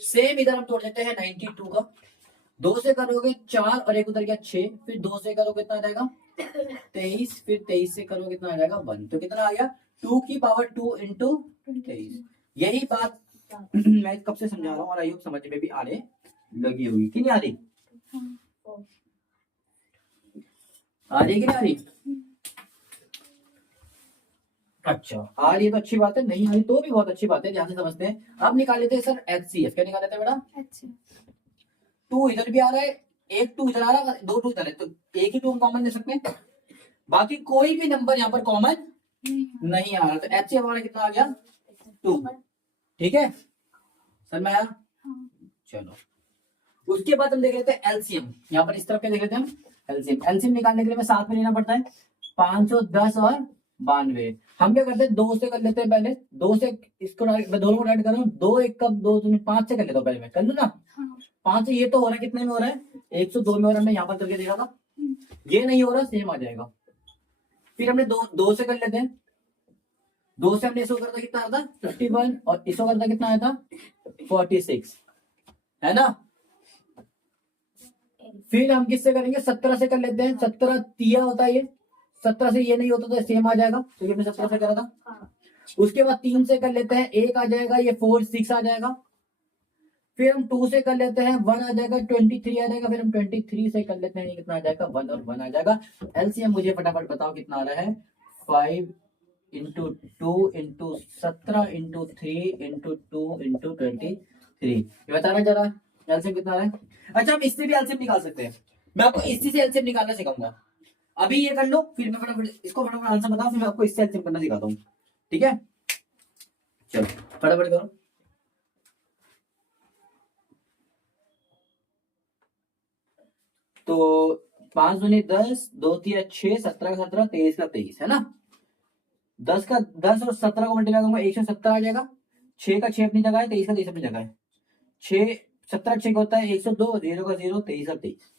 सेम इधर हम तोड़ देते हैं 92 का। 2 से करोगे 4 और 1 उधर गया 6, फिर 2 से करोगे कितना आ जाएगा? 23, फिर 23 से करोगे कितना आ जाएगा? 1। तो कितना आ गया? 2 की पावर 2 इंटू 23। यही बात मैं कब से समझा रहा हूँ और आई होप समझ में भी आने लगी होगी कि नहीं आ रही? आ रही कि नहीं आ रही? अच्छा आ रही है तो अच्छी बात है, नहीं आ रही तो भी बहुत अच्छी बात है, ध्यान से समझते हैं। अब निकाल लेते हैं सर HCF। क्या निकाल लेते हैं बेटा? अच्छा 2 इधर भी आ रहा है, एक 2 इधर आ रहा है, 2 2 इधर है, तो एक ही 2 हम कॉमन ले सकते हैं, बाकी कोई भी नंबर यहाँ पर कॉमन नहीं नहीं आ रहा। तो HCF हमारा कितना आ गया? 2। ठीक है सर मैं आया? हाँ चलो उसके बाद हम देख लेते हैं एलसीएम। यहाँ पर इस तरफ क्या देख लेते हैं हम? एलसीएम। एलसीएम निकालने के लिए हमें साथ में लेना पड़ता है 510 और 92। हम क्या करते हैं, 2 से कर लेते हैं पहले, 2 से इसको मैं दोनों को ऐड कर रहा हूँ, 2 1 कब 2 तुम 5 से कर लेता हूँ पहले, मैं कर लूँ ना? हाँ 5 से ये तो हो रहा है, कितने में हो रहा है? 102 में हो रहा है, मैं यहाँ पर करके देखा था, ये नहीं हो रहा, सेम आ जाएगा। फिर हमने 2 से कर लेते हैं, 2 से हमने इसको करता कितना आता 51 और इसको करता कितना आया था 46, है ना? फिर हम किससे करेंगे? 17 से कर लेते हैं, 17 तिया होता है ये, 17 से ये नहीं होता तो सेम आ जाएगा, तो ये हमने 17 से करा था। उसके बाद 3 से कर लेते हैं, 1 आ जाएगा, ये 4 6 आ जाएगा। फिर हम 2 से कर लेते हैं, 1 आ जाएगा, 23 आ जाएगा। फिर हम 23 से कर लेते हैं, ये कितना आ जाएगा 1 और 1 आ जाएगा। एलसीएम मुझे फटाफट बताओ कितना आ रहा है? 5 into 2 into 17 into 3 into 2 into 23, ये बताना जरा एलसीएम कितना आ रहा है। अच्छा हम इससे भी एलसीएम निकाल सकते हैं, मैं आपको इसी से एलसीएम निकालना सिखाऊंगा। अभी ये कर लो, फिर मैं फटाफट इसको फटाफट आंसर बताओ, फिर मैं आपको इससे एलसीएम करना सिखाता हूँ, ठीक है? चलो फटाफट करो। तो 5 दूनी 10, 2 तिया 6, 17 का 17, 23 का 23, है ना? 10 का 10 और 17 को मल्टीप्लाई करूंगा 170 आ जाएगा। 6 का 6 अपनी जगह है, 23 का 23 अपनी जगह है। 6 17 6 का होता है 102, 0 का 0, 23 और 23।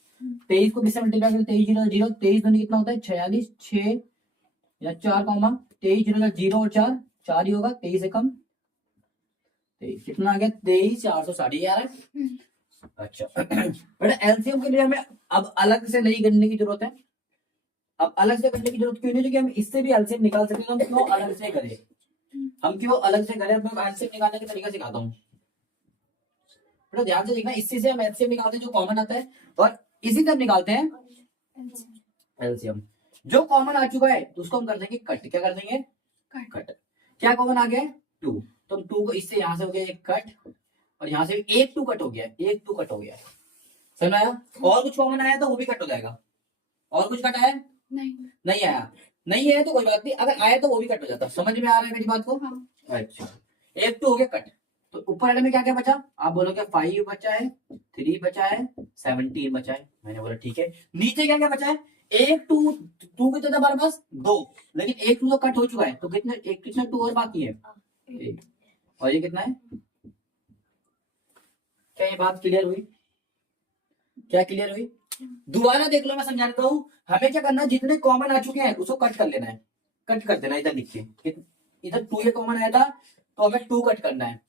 23 को किससे मल्टीप्लाई करें? 23 0 0, 23 दूनी कितना होता है 46, 6 या 4 कॉमा 23 0 0 और 4 4 ही होगा, 23 से कम 23 कितना आ गया 23 460 आ रहा है। अच्छा बेटा एलसीएम के लिए हमें अब अलग से नहीं करने की जरूरत है। अब अलग से करने की जरूरत क्यों नहीं, क्योंकि हम इससे भी एलसीएम निकाल सकते हैं, तो हम क्यों अलग से करें? हम क्यों अलग से करें? मैं एलसीएम निकालने का तरीका सिखाता हूँ, बेटा ध्यान से देखना। इसी से हम एलसीएम निकालते हैं जो कॉमन आता है, और इसी से हम निकालते हैं एलसीएम। जो कॉमन आ चुका है तो उसको हम कर देंगे कट। क्या कर देंगे? कट। क्या कॉमन आ गया है? 2, तो 2 को इससे यहां से हो गया एक कट, और यहाँ से एक 2 कट हो गया, एक 2 कट हो गया, समझ में आया? और कुछ कॉमन आया तो वो भी कट हो जाएगा। और कुछ कट आया? नहीं आया। नहीं है तो कोई बात नहीं, अगर आया तो वो भी कट हो जाता। समझ में आ रहा है मेरी बात को? हाँ। अच्छा एक 2 हो गया कट, तो ऊपर वाले में क्या क्या बचा? आप बोलोगे 5 बचा है, 3 बचा है, 17 बचा है। मैंने बोला ठीक है। नीचे क्या क्या बचा है? एक 2 2 कितने हमारे पास 2, लेकिन एक 2 तो कट हो चुका है, तो कितने एक कितने 2 और बाकी है एक, और ये कितना है? क्या ये बात क्लियर हुई? क्या क्लियर हुई? दोबारा देख लो, मैं समझा देता हूँ। हमें क्या करना है, जितने कॉमन आ चुके हैं उसको कट कर लेना है, कट कर देना। इधर लिख के, इधर 2 ये कॉमन आया था तो हमें 2 कट करना है,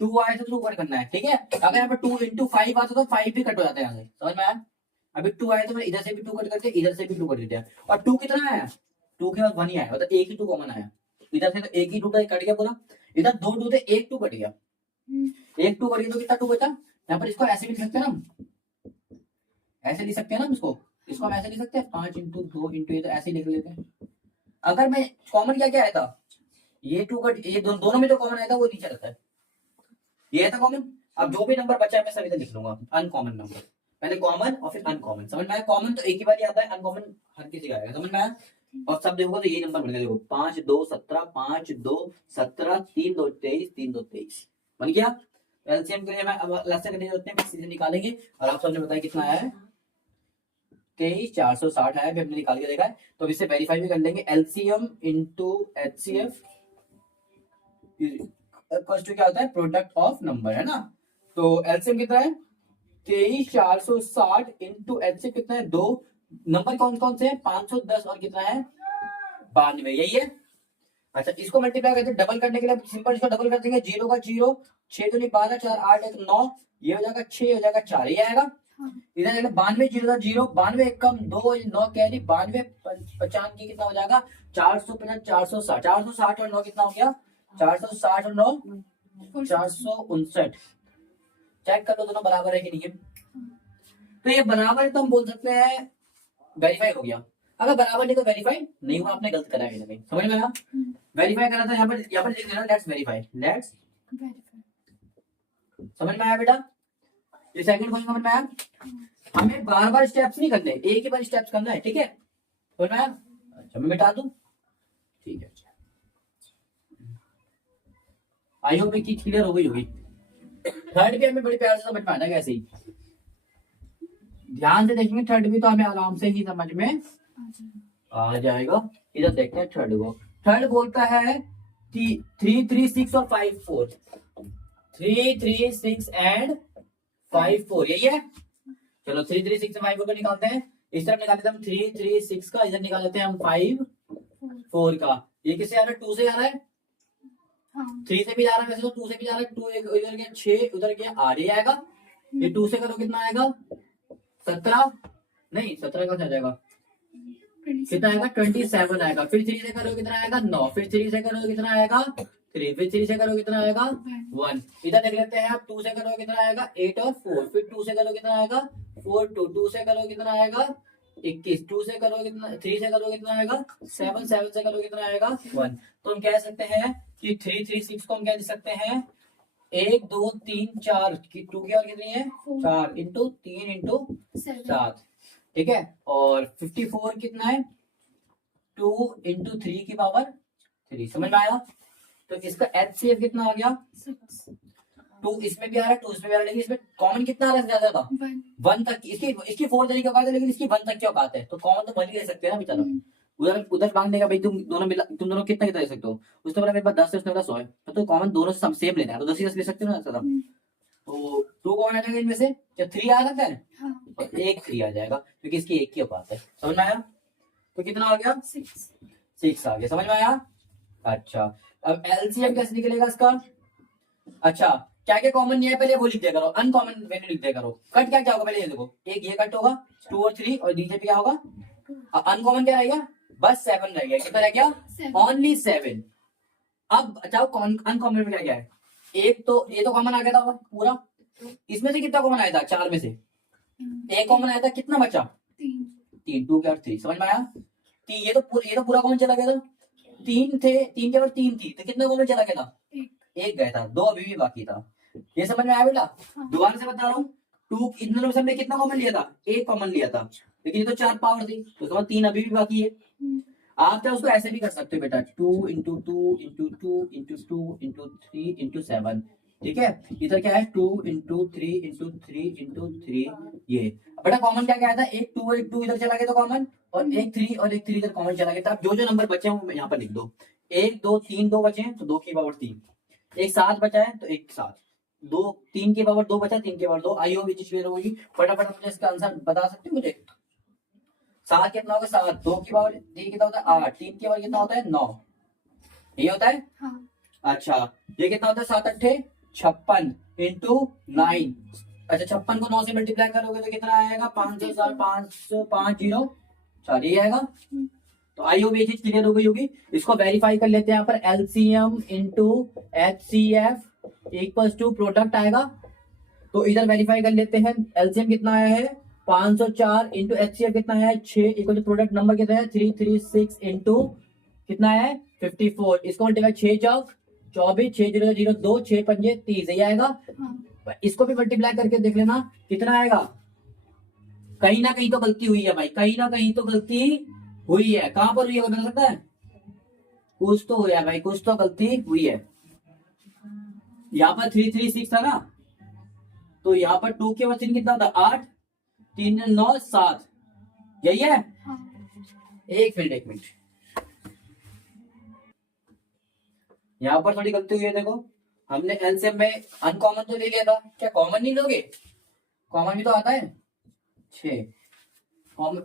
2 आया था तो 2 कट करना है, ठीक है? अगर यहाँ पे 2 इंटू 5 आता तो 5 भी कट हो जाता है यहाँ से, समझ में आया? अभी 2 आया तो मैं इधर से भी 2 कट करते, इधर से भी 2 कट दिया, और 2 कितना आया? 2 के बाद 1 ही आया, मतलब एक ही 2 कॉमन आया। इधर से तो एक ही 2 कट गया पूरा, इधर 2 2 थे, एक 2 कट गया, एक 2 कट गया तो कितना 2 बचा? यहाँ पर इसको ऐसे भी लिख सकते हैं ना, ऐसे लिख सकते हैं ना इसको हम ऐसे लिख सकते हैं 5 इंटू 2 इंटू, ये तो ऐसे ही लिख लेते हैं। अगर मैं कॉमन क्या क्या आया था, ये 2 कट, ये दोनों में जो कॉमन आया था वो नीचे रहता है, ये है था कॉमन। अब जो भी नंबर बचा है मैं सब इधर लिख लूंगा, अनकॉमन नंबर, पहले कॉमन और फिर अनकॉमन। समझ में आया? कॉमन तो एक ही बार ही आता है, अनकॉमन हर किसी का आएगा, समझ में आया? और सब देखोगे तो यही नंबर बनेगा, देखो 5 2 17, 5 2 17, 3 2 23, 3 2 23 बन गया। एलसीएम के लिए मैं अब अलग से करने की जरूरत नहीं, सीधे निकालेंगे। और आप सबने बताया कितना आया है? 23 460 आया, भी हमने निकाल के देखा है, तो अब इससे वेरीफाई भी कर लेंगे। एलसीएम इंटू एचसीएफ क्या होता है? प्रोडक्ट ऑफ नंबर, है ना? तो एलसीएम कितना है? 23 460 इंटू एचसीएफ कितना है? 2 नंबर कौन कौन से हैं? 510 और कितना है? 92, यही है। अच्छा इसको मल्टीप्लाई करते, डबल करने के लिए सिंपल इसको डबल कर देंगे, 0 का 0, 6 2 12 4 8 1 9, ये हो जाएगा 6 हो जाएगा 4, ये आएगा। हाँ। इधर देखना 92 जीरो 0, 92 कम 2 9 कैरी 92 55 की कितना हो जाएगा 450 460 460 और 9 कितना हो गया 460 और 9 459। चेक कर लो दोनों बराबर है कि नहीं है। तो ये बराबर है तो हम बोल सकते हैं वेरीफाई हो गया। अगर बराबर नहीं तो वेरीफाई नहीं हुआ, आपने गलत करा है कहीं, समझ में आया। वेरीफाई करा था यहाँ पर लिख देना लेट्स वेरीफाई, लेट्स समझ में आया बेटा। ये सेकंड क्वेश्चन समझ में आया। हमें बार बार स्टेप्स नहीं करने, एक ही बार स्टेप्स करना है, ठीक है समझ में आया। अच्छा मैं मिटा दूं, ठीक है। आई होप एक चीज क्लियर हो गई होगी। थर्ड भी हमें बड़ी प्यार से समझ में आना कैसे ही, ध्यान से देखेंगे थर्ड भी तो हमें आराम से ही समझ में आ जाएगा। इधर देखते हैं थर्ड को। थर्ड बोलता है 3 3 6 और 5 4, 3 3 6 एंड 5 4 यही है। चलो 3 3 6 5 4 को निकालते हैं। इस तरफ निकाल लेते हैं हम 3 3 6 का, इधर निकाल लेते हैं हम 5 4 का। ये किससे आ रहा है 2 से आ रहा है, 3 से भी जा रहा है वैसे तो 2 से भी जा रहा है। 2 इधर गया 6 उधर गया 8 ये आएगा। ये 2 से करो कितना आएगा 17, नहीं 17 का क्या जाएगा कितना आएगा 27 आएगा। फिर 3 से करो कितना आएगा 9, फिर 3 से करो कितना आएगा 3, फिर 3 से करो कितना आएगा 1। इधर देख लेते हैं आप 2 से करो कितना आएगा 8 और 4, फिर 2 से करो कितना आएगा 4 2 से करो कितना आएगा 21, 2 से करो कितना 3 से करो कितना आएगा 7 7 से करो कितना आएगा 1। तो हम कह सकते हैं कि 3 3 6 को हम कह सकते हैं 1 2 3 4 की 2 की और कितनी है 4 इंटू 3 इंटू 7, ठीक है। और 54 कितना है 2 इंटू 3 की पावर 3, समझ में आया। तो इसका HCF कितना आ गया 2, इसमें भी आ रहा है 2 इसमें भी आ रहा है, लेकिन इसमें कॉमन कितना आ रहा है ज्यादा था 1 तक। इसकी 4 देने की औकात है, लेकिन इसकी 1 तक की औकात है। तो कॉमन तो 1 ही ले सकते हैं ना बेचारा। उधर उधर मांगने का भाई तुम दोनों कितना कितना ले सकते हो। उसने बोला मेरे पास 10 है, उसने बोला 100 है, तो कॉमन दोनों से सेम लेना है तो 10 ही 10 ले सकते हो ना सर। तो 2 कौन आ जाएगा इनमें से, क्या 3 आ जाता है और एक 3 आ जाएगा क्योंकि इसकी एक की औकात है। समझ में आया। तो कितना आ गया 6 आ गया, समझ में आया। अच्छा अब एलसीएम कैसे निकलेगा इसका। अच्छा क्या क्या कॉमन नहीं है पहले वो लिख दिया करो, अनकॉमन वैल्यू लिख दिया करो। कट क्या क्या होगा पहले ये देखो, एक ये कट होगा 2 और 3 और नीचे पे क्या होगा अनकॉमन क्या रहेगा बस 7 रह गया। कितना रह गया ओनली 7। अब अच्छा अनकॉमन में क्या क्या है, एक तो ये तो कॉमन आ गया था पूरा, इसमें से कितना कॉमन आया था 4 में से एक कॉमन आया था, कितना बचा 3 2 क्या 3, समझ में आया। ये तो पूरा कॉमन चला गया था, 3 थे 3 के बाद 3 थी तो कितना कॉमन चला गया था एक गया था, 2 अभी भी बाकी था। ये समझ में आया बेटा। दोबारा से बता रहा हूँ 2 इन दोनों से हमने कितना कॉमन लिया था एक कॉमन लिया था, लेकिन ये तो 4 पावर थी तो उसके बाद 3 अभी भी बाकी है। आप चाहे उसको ऐसे भी कर सकते हो बेटा 2 into 2 into 2 into 2 into 3 into 7, ठीक है। इधर क्या है 2 इंटू 3 इंटू 3 इंटू 3। ये बेटा कॉमन क्या क्या था एक 2 और एक 2 इधर चला गया था कॉमन, और एक 3 और एक 3 इधर कॉमन चला गया था। अब जो नंबर बचे हैं वो यहाँ पर लिख दो, 1 2 3 2 बचे हैं तो 2 की पावर 3, एक 7 बचा है तो एक 7, 2 3 की पावर 2 बचा 3 की पावर 2। आई हो क्लियर होगी। फटाफट मुझे इसका आंसर बता सकते हो मुझे। 7 कितना होगा 7, 2 की पावर 3 कितना होता है 8, 3 की पावर कितना होता है 9, ये होता है अच्छा ये कितना होता है 7 अट्ठे 56 इंटू 9। अच्छा 56 को 9 से मल्टीप्लाई करोगे तो कितना आएगा 550 4 ये आएगा। तो आई होप ये चीज क्लियर हो गई होगी। इसको वेरीफाई कर लेते हैं यहाँ पर LCM into HCF equals to product आएगा। तो इधर वेरीफाई कर लेते हैं एलसीएम कितना आया है 504 इंटू HCF कितना है 6 इक्वल टू प्रोडक्ट नंबर कितना है 336 इंटू कितना है 54। इसको मल्टीप्लाई 6 चौक 24 6 0 0 2 6 पंजे 30 यही आएगा। इसको भी मल्टीप्लाई करके देख लेना कितना आएगा। कहीं ना कहीं तो गलती हुई है भाई, कहीं ना कहीं तो गलती हुई है। कहां पर हुई है बता सकता है, कुछ तो हुआ है भाई, कुछ तो गलती हुई है। यहाँ पर 336 था ना, तो यहाँ पर 2 के बाद 3 कितना था 8 3 9 7 यही है। एक मिनट यहाँ पर थोड़ी गलती हुई है। देखो हमने एलसीएम में अनकॉमन तो ले लिया था, क्या कॉमन नहीं लोगे, कॉमन भी तो आता है 6।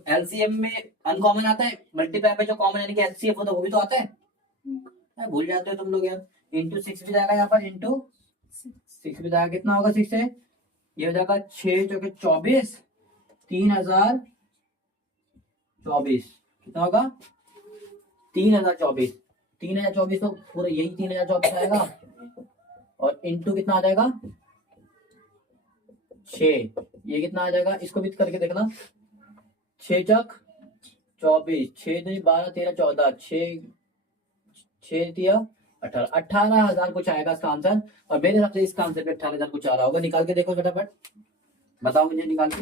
एलसीएम में अनकॉमन आता है, मल्टीप्लाई पे जो कॉमन यानी कि एचसीएफ होता है वो भी तो आता है। भूल जाते हो तुम लोग यार। इंटू 6 भी जाएगा यहाँ पर, इंटू 6 भी जाएगा, कितना होगा 6 से ये हो जाएगा 6 चौके 24 3024 कितना होगा 3024 3024 तो पूरा यही 3024 आएगा और इंटू कितना आ जाएगा 6 ये कितना आ जाएगा इसको भी करके देखना 6 चक 24 6 2 12 13 14 6 दिया 18,000 कुछ आएगा इसका आंसर। और मेरे हिसाब से इसका आंसर पे 18,000 कुछ आ रहा होगा। निकाल के देखो फटाफट बताओ मुझे निकाल के।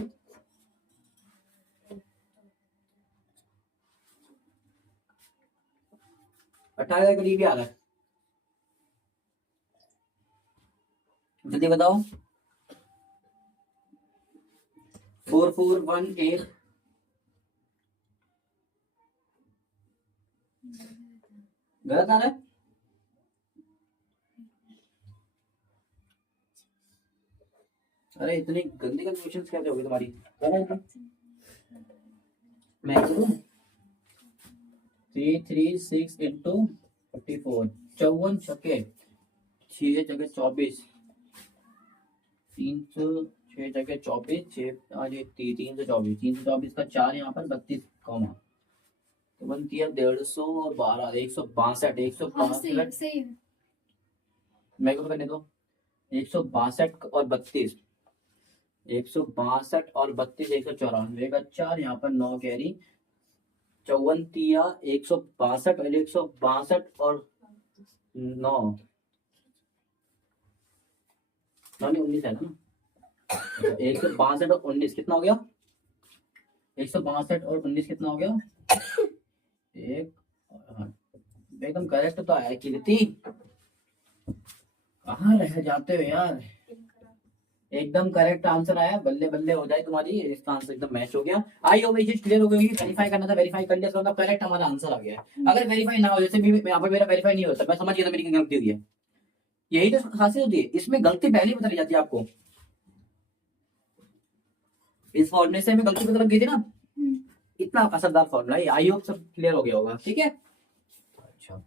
18,000 करीब ही आ रहा है जल्दी बताओ। 4418 गलत आ रहा है। अरे इतनी गंदी क्वेश्चंस कैसे हो गई तुम्हारी। मैं करूं 336 इंटू 44 54 छक्के 6 जगह 24 6 जगह 24 6 आज 324 324 का 4 यहाँ पर 32 कॉमा तो बनती है 150 और 12 162 हाँ, सही 162 सही है। मैं को करने दो 162 और 32 162 और 32 194 का 4 यहाँ पर 9 कैरी 54 तिया 162 पहले 162 और 9 19 है ना 162 और 19 कितना हो गया 162 और 19 कितना हो गया एक एकदम करेक्ट तो आया कीर्ति कहाँ रह जाते हो यार। एकदम करेक्ट आंसर आया बल्ले बल्ले हो जाए तुम्हारी। इसका आंसर एकदम मैच हो गया। आई होप ये चीज क्लियर हो गई। वेरीफाई करना था वेरीफाई कर लिया तो मतलब करेक्ट हमारा आंसर आ गया है। अगर वेरीफाई ना हो जैसे भी यहाँ पर मेरा वेरीफाई नहीं होता मैं समझ गया था मेरी गलती हुई है। यही तो खासियत होती है इसमें गलती पहले ही बताई जाती है आपको। इस फॉर्मूले से हमें गलती पता लग गई थी ना। इतना असरदार फॉर्मूला है। आई होप सब क्लियर हो गया होगा। ठीक है अच्छा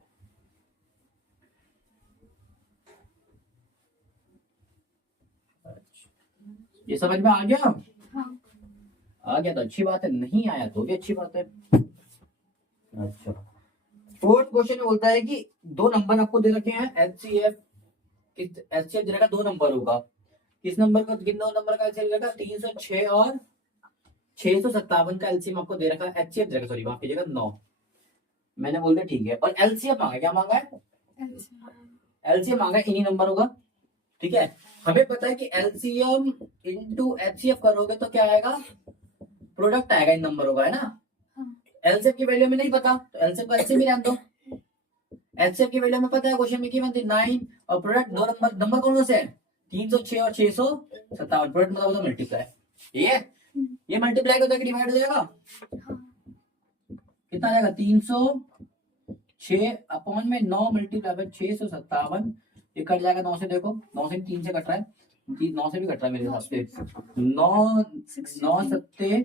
ये समझ में आ गया। हाँ। आ गया तो अच्छी बात है नहीं आया तो भी अच्छी बात है। अच्छा फोर्थ क्वेश्चन में बोलता है कि दो नंबर आपको दे रखे हैं एचसीएफ दे रखा 2 नंबर होगा। किस नंबर का किन दो नंबर का एलसीएम दे रखा 306 और 657 का एलसीएम आपको दे रखा है। एचसीएफ दे रखा सॉरी माफ कीजिएगा 9 मैंने बोल दिया ठीक है। और एलसीएम मांगा क्या मांगा है एलसीएम मांगा इन्हीं नंबर होगा। ठीक है हमें पता है कि एलसीएम इंटू एचसीएफ करोगे तो क्या आएगा प्रोडक्ट आएगा इन नंबरों का है ना। एलसीएम की वैल्यू में नहीं पता तो एलसीएम का एलसीएम ही रहने दो। एचसीएफ की वैल्यू में पता है क्वेश्चन में की बनती 9 और प्रोडक्ट दो नंबर कौन से है 306 और 657 प्रोडक्ट मतलब होता मल्टीप्लाई। ठीक है ये मल्टीप्लाई होता है कि डिवाइड हो जाएगा कितना आएगा 306 अपॉन में 9 मल्टीप्लाई बाय 657 ये कट जाएगा 9 से। देखो 9 से 3 से कट रहा है 9 से भी कट रहा है मेरे हिसाब से 9 सत्ते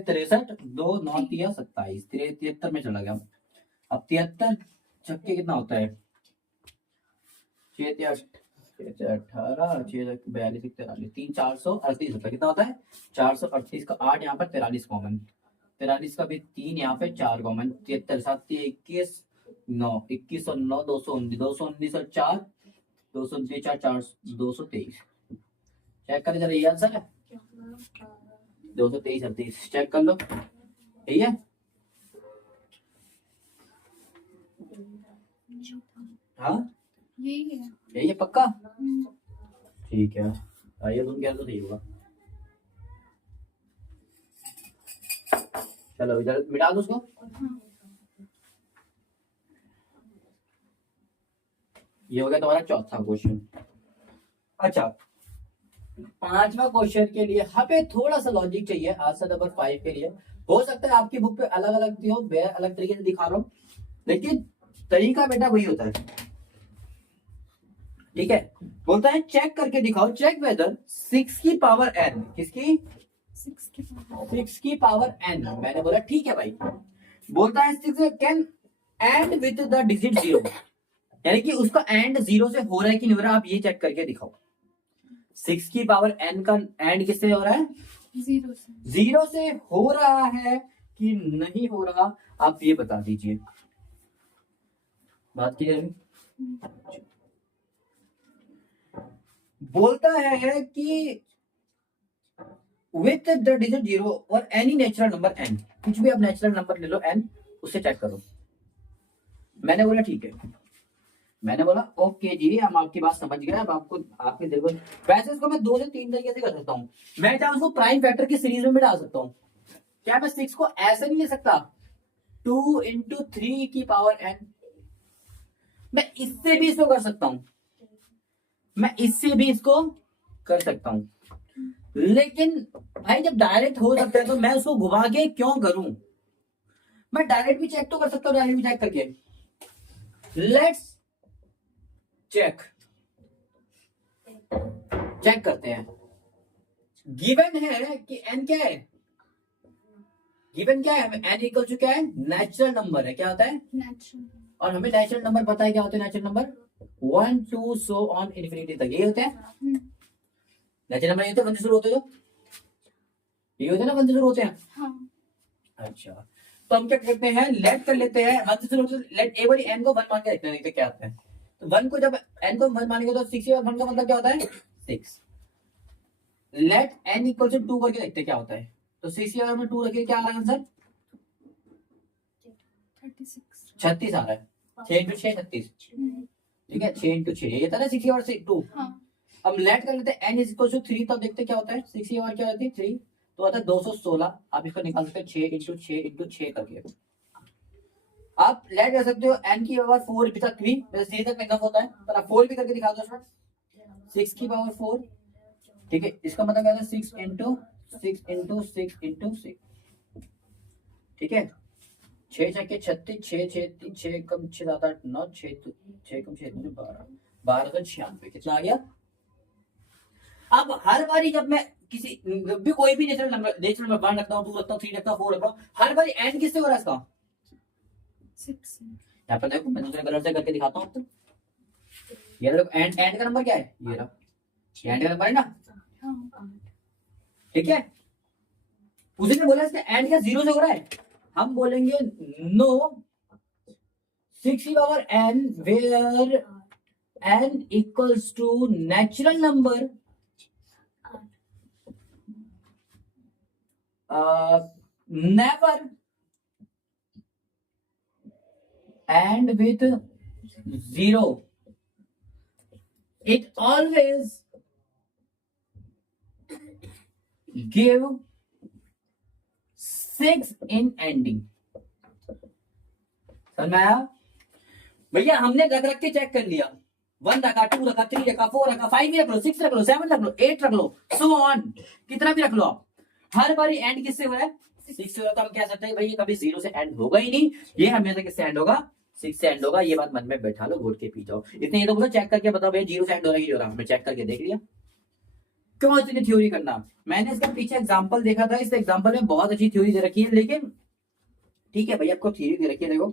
63 2 9 तिया 27 73 में चला गया। अब 73 छक्के कितना होता है 6 18 6 42 43 3 438 होता है कितना होता है 438 का 8 यहाँ पर 43 कॉमन 43 का भी 3 यहाँ पे 4 कॉमन 73 7 21 9 21 और 9 219 219 और 4 219 4 4 223 चेक करें जरा ये आंसर है 223 38 चेक कर लो यही है। हाँ यही है पक्का ठीक है। आइए तुम क्या तो सही होगा। चलो इधर मिटा दो उसको। ये हो गया तुम्हारा चौथा क्वेश्चन। अच्छा पांचवा क्वेश्चन के लिए हमें थोड़ा सा लॉजिक चाहिए आंसर नंबर 5 के लिए। हो सकता है आपकी बुक पे अलग अलग हो मैं अलग तरीके से दिखा रहा हूँ लेकिन तरीका बेटा वही होता है। ठीक है बोलता है चेक करके दिखाओ चेक वेदर 6 की पावर n किसकी 6 की पावर n। मैंने बोला ठीक है भाई। बोलता है 6 can and with the digit 0 यानी कि उसका एंड 0 से हो रहा है कि नहीं हो रहा है आप ये चेक करके दिखाओ। 6 की पावर n का एंड किससे हो रहा है 0 से। 0 से हो रहा है कि नहीं हो रहा, आप ये बता दीजिए। बात क्लियर है? बोलता है कि विथ द डिजिट 0 और एनी नेचुरल नंबर n, कुछ भी आप नेचुरल नंबर ले लो n, उससे चेक करो। मैंने बोला ठीक है, मैंने बोला ओके जी, हम आपकी बात समझ गए। अब आपको आपके दिल को, वैसे इसको मैं 2 से 3 तरीके से कर सकता हूँ। मैं चाहे उसको प्राइम फैक्टर की सीरीज में भी डाल सकता हूँ। क्या मैं 6 को ऐसे नहीं ले सकता 2 into 3 की पावर n? मैं इससे भी इसको कर सकता हूँ, मैं इससे भी इसको कर सकता हूँ। लेकिन भाई जब डायरेक्ट हो सकता है तो मैं उसको घुमा के क्यों करूं? मैं डायरेक्ट भी चेक तो कर सकता हूँ, डायरेक्ट भी चेक करके। लेट्स चेक करते हैं। गिवन है कि n क्या है, गिवन क्या है हमें, n इक्वल टू क्या है, नेचुरल नंबर है। क्या होता है? नेचुरल। और हमें नेचुरल नंबर पता है क्या होते हैं। Natural number 1 2 so on infinity तक, ये होते हैं नेचुरल नंबर। ये होते हैं 1 से शुरू होते हैं, जो ये होते हैं ना 1 से शुरू होते हैं। हाँ। अच्छा, तो हम क्या करते हैं, लेट कर लेते हैं 1 से शुरू होते हैं। लेट ए बारी n को 1 मान के देखते हैं क्या आता है। तो 1 को जब n को 1 मानेंगे तो 6 और 1 का मतलब क्या होता है 6। लेट n इक्वल टू 2 करके देखते हैं क्या होता है। तो 6 और में 2 रखिए, क्या आ रहा है आंसर? 36 आ रहा है। 6 into 6 36, ठीक है। 6 into 6 ये था ना 6 और 2। हाँ। अब लेट कर लेते हैं n इज इक्वल टू 3, तो अब देखते हैं क्या होता है। 6 और क्या होती है 3, तो आता है 216। आप इसको निकाल सकते हैं 6 into 6 into 6 करके। आप लेट कर सकते हो n की पावर 4 भी तक भी, वैसे 3 तक इनफ होता है, पर आप 4 भी करके दिखा दो उसमें। 6 की पावर 4, ठीक है। इसका मतलब क्या है 6 into 6 into 6 into 6, ठीक है। 6 छक्के 36, 6 6 6 कम 6 7 8 9, 6 कम 6 12 1296, कितना आ गया? अब हर बारी जब मैं किसी भी कोई भी नेचुरल नंबर 1 रखता हूँ, 2 रखता हूँ, 3 रखता हूँ, 4 रखता हूँ, हर बारी एंड किससे हो रहा है इसका? 6। यहाँ पर देखो मैं दूसरे कलर से करके दिखाता हूँ। ये देखो एंड का नंबर क्या है, ये रहा एंड का नंबर है ना, हाँ। ठीक है। उसी ने बोला इसका एंड का 0 से हो रहा है, हम बोलेंगे नो 6 की power n where n equals to natural number never and with 0, it always give 6 in ending। समझ में आया भैया? हमने रख रख के चेक कर लिया, 1 रखा, 2 रखा, 3 रखा, 4 रखा, 5 भी रख लो, 6 रख लो, 7 रख लो, 8 रख लो, सो ऑन, कितना भी रख लो आप। हर बारी एंड किससे हो रहा है? 6 से हो रहा है। तो हम कह सकते हैं भाई ये कभी 0 से एंड होगा ही नहीं, ये हमेशा किससे एंड होगा? 6 से एंड होगा। ये बात मन में बैठा लो, घोट के पी जाओ। इतने ये तो बोलो चेक करके बताओ भैया 0 से एंड हो रहा है कि हो रहा है। हमने चेक करके देख लिया, क्यों इतनी थ्योरी करना? मैंने इसका पीछे एग्जांपल देखा था, इस एग्जांपल में बहुत अच्छी थ्योरी दे रखी है। लेकिन ठीक है भैया, आपको थ्योरी दे रखी है, देखो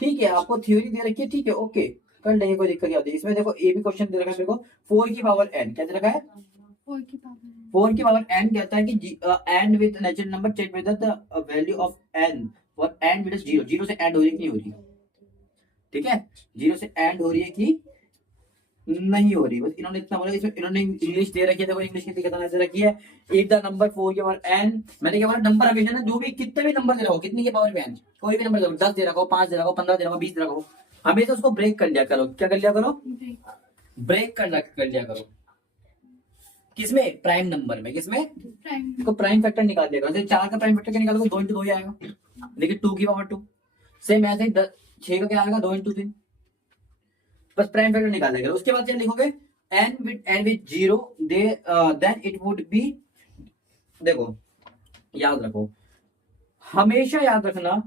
ठीक है, आपको थ्योरी दे रखी है, ठीक है, ओके कर लेंगे, कोई दिक्कत नहीं होती। इसमें देखो ए भी क्वेश्चन दे रखा है मेरे को, 4 की पावर n, क्या दे रखा है? 4 की पावर। 4 की पावर n कहता है कि n with natural number check with the value of n for n with 0। 0 से एंड हो रही है कि नहीं हो रही, ठीक है। 0 से एंड हो रही है कि नहीं हो रही, बस इन्होंने इतना बोला। इसमें इन्होंने इंग्लिश दे रखी है, देखो इंग्लिश की कितना दे रखी है। इफ द नंबर 4 की पावर n, मैंने क्या बोला, नंबर हमेशा ना जो भी कितने भी नंबर दे रखो, कितनी की पावर में n, कोई भी नंबर दे रखो, 10 दे रखो, 5 दे रखो, 15 दे रखो, 20 दे रखो, हमेशा उसको ब्रेक कर लिया करो। क्या कर लिया करो? ब्रेक कर लिया करो। किसमें? प्राइम नंबर में। किसमें? प्राइम। तो प्राइम फैक्टर निकाल दिया करो। 4 का प्राइम फैक्टर क्या निकालोगे? 2 into 2 ही आएगा, लेकिन 2 की पावर 2। सेम ऐसे ही 6 का क्या आएगा? 2 into 3। बस प्राइम फैक्टर निकाल देगा। उसके बाद क्या लिखोगे? n with 0 then it would be, देखो याद रखो, हमेशा याद रखना,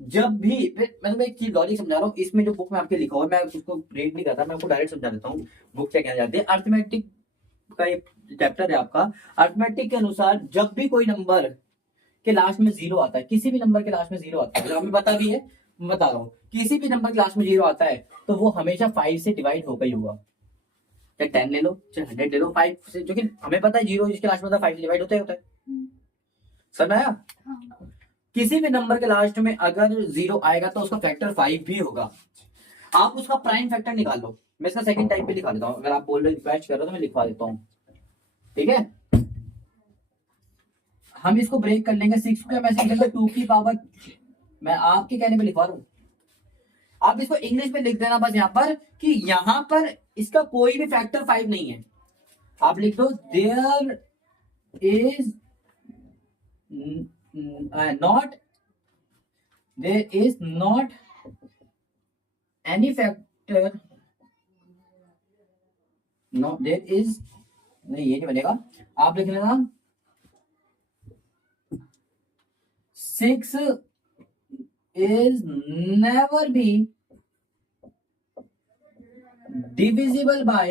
जब भी मैं एक चीज लॉजिक समझा रहा हूँ, इसमें जो बुक में आपके लिखा हुआ है मैं उसको रीड नहीं करता, मैं आपको डायरेक्ट समझा देता हूँ बुक क्या कहना चाहती है। अर्थमेटिक का एक चैप्टर है आपका। अर्थमेटिक के अनुसार जब भी कोई नंबर के लास्ट में 0 आता है, किसी भी नंबर के लास्ट में 0 आता है, हमें पता भी है, मैं बता रहा हूँ, किसी भी नंबर के लास्ट में 0 आता है तो वो हमेशा 5 से डिवाइड होकर ही होगा। चाहे 10 ले लो, चाहे 100 ले लो, 5 से, क्योंकि हमें पता है 0 जिसके लास्ट में होता है 5 से डिवाइड होता है। समझ आया? हाँ किसी भी नंबर के लास्ट में अगर 0 आएगा तो उसका फैक्टर 5 भी होगा। आप उसका प्राइम फैक्टर निकाल लो। मैं इसका सेकंड टाइप पे लिखा देता हूँ, अगर आप बोल रहे रिक्वेस्ट कर रहे हो तो मैं लिखवा देता हूँ, ठीक है। हम इसको ब्रेक कर लेंगे। 6 को मैं ऐसे लिखेंगे 2 की पावर, मैं आपके कहने पे लिखवा रहा हूँ, आप इसको इंग्लिश में लिख देना बस यहाँ पर कि यहाँ पर इसका कोई भी फैक्टर 5 नहीं है। आप लिख दो there is not, there is not any factor, no there is, नहीं ये नहीं बनेगा, आप लिख लेना 6 is never be divisible by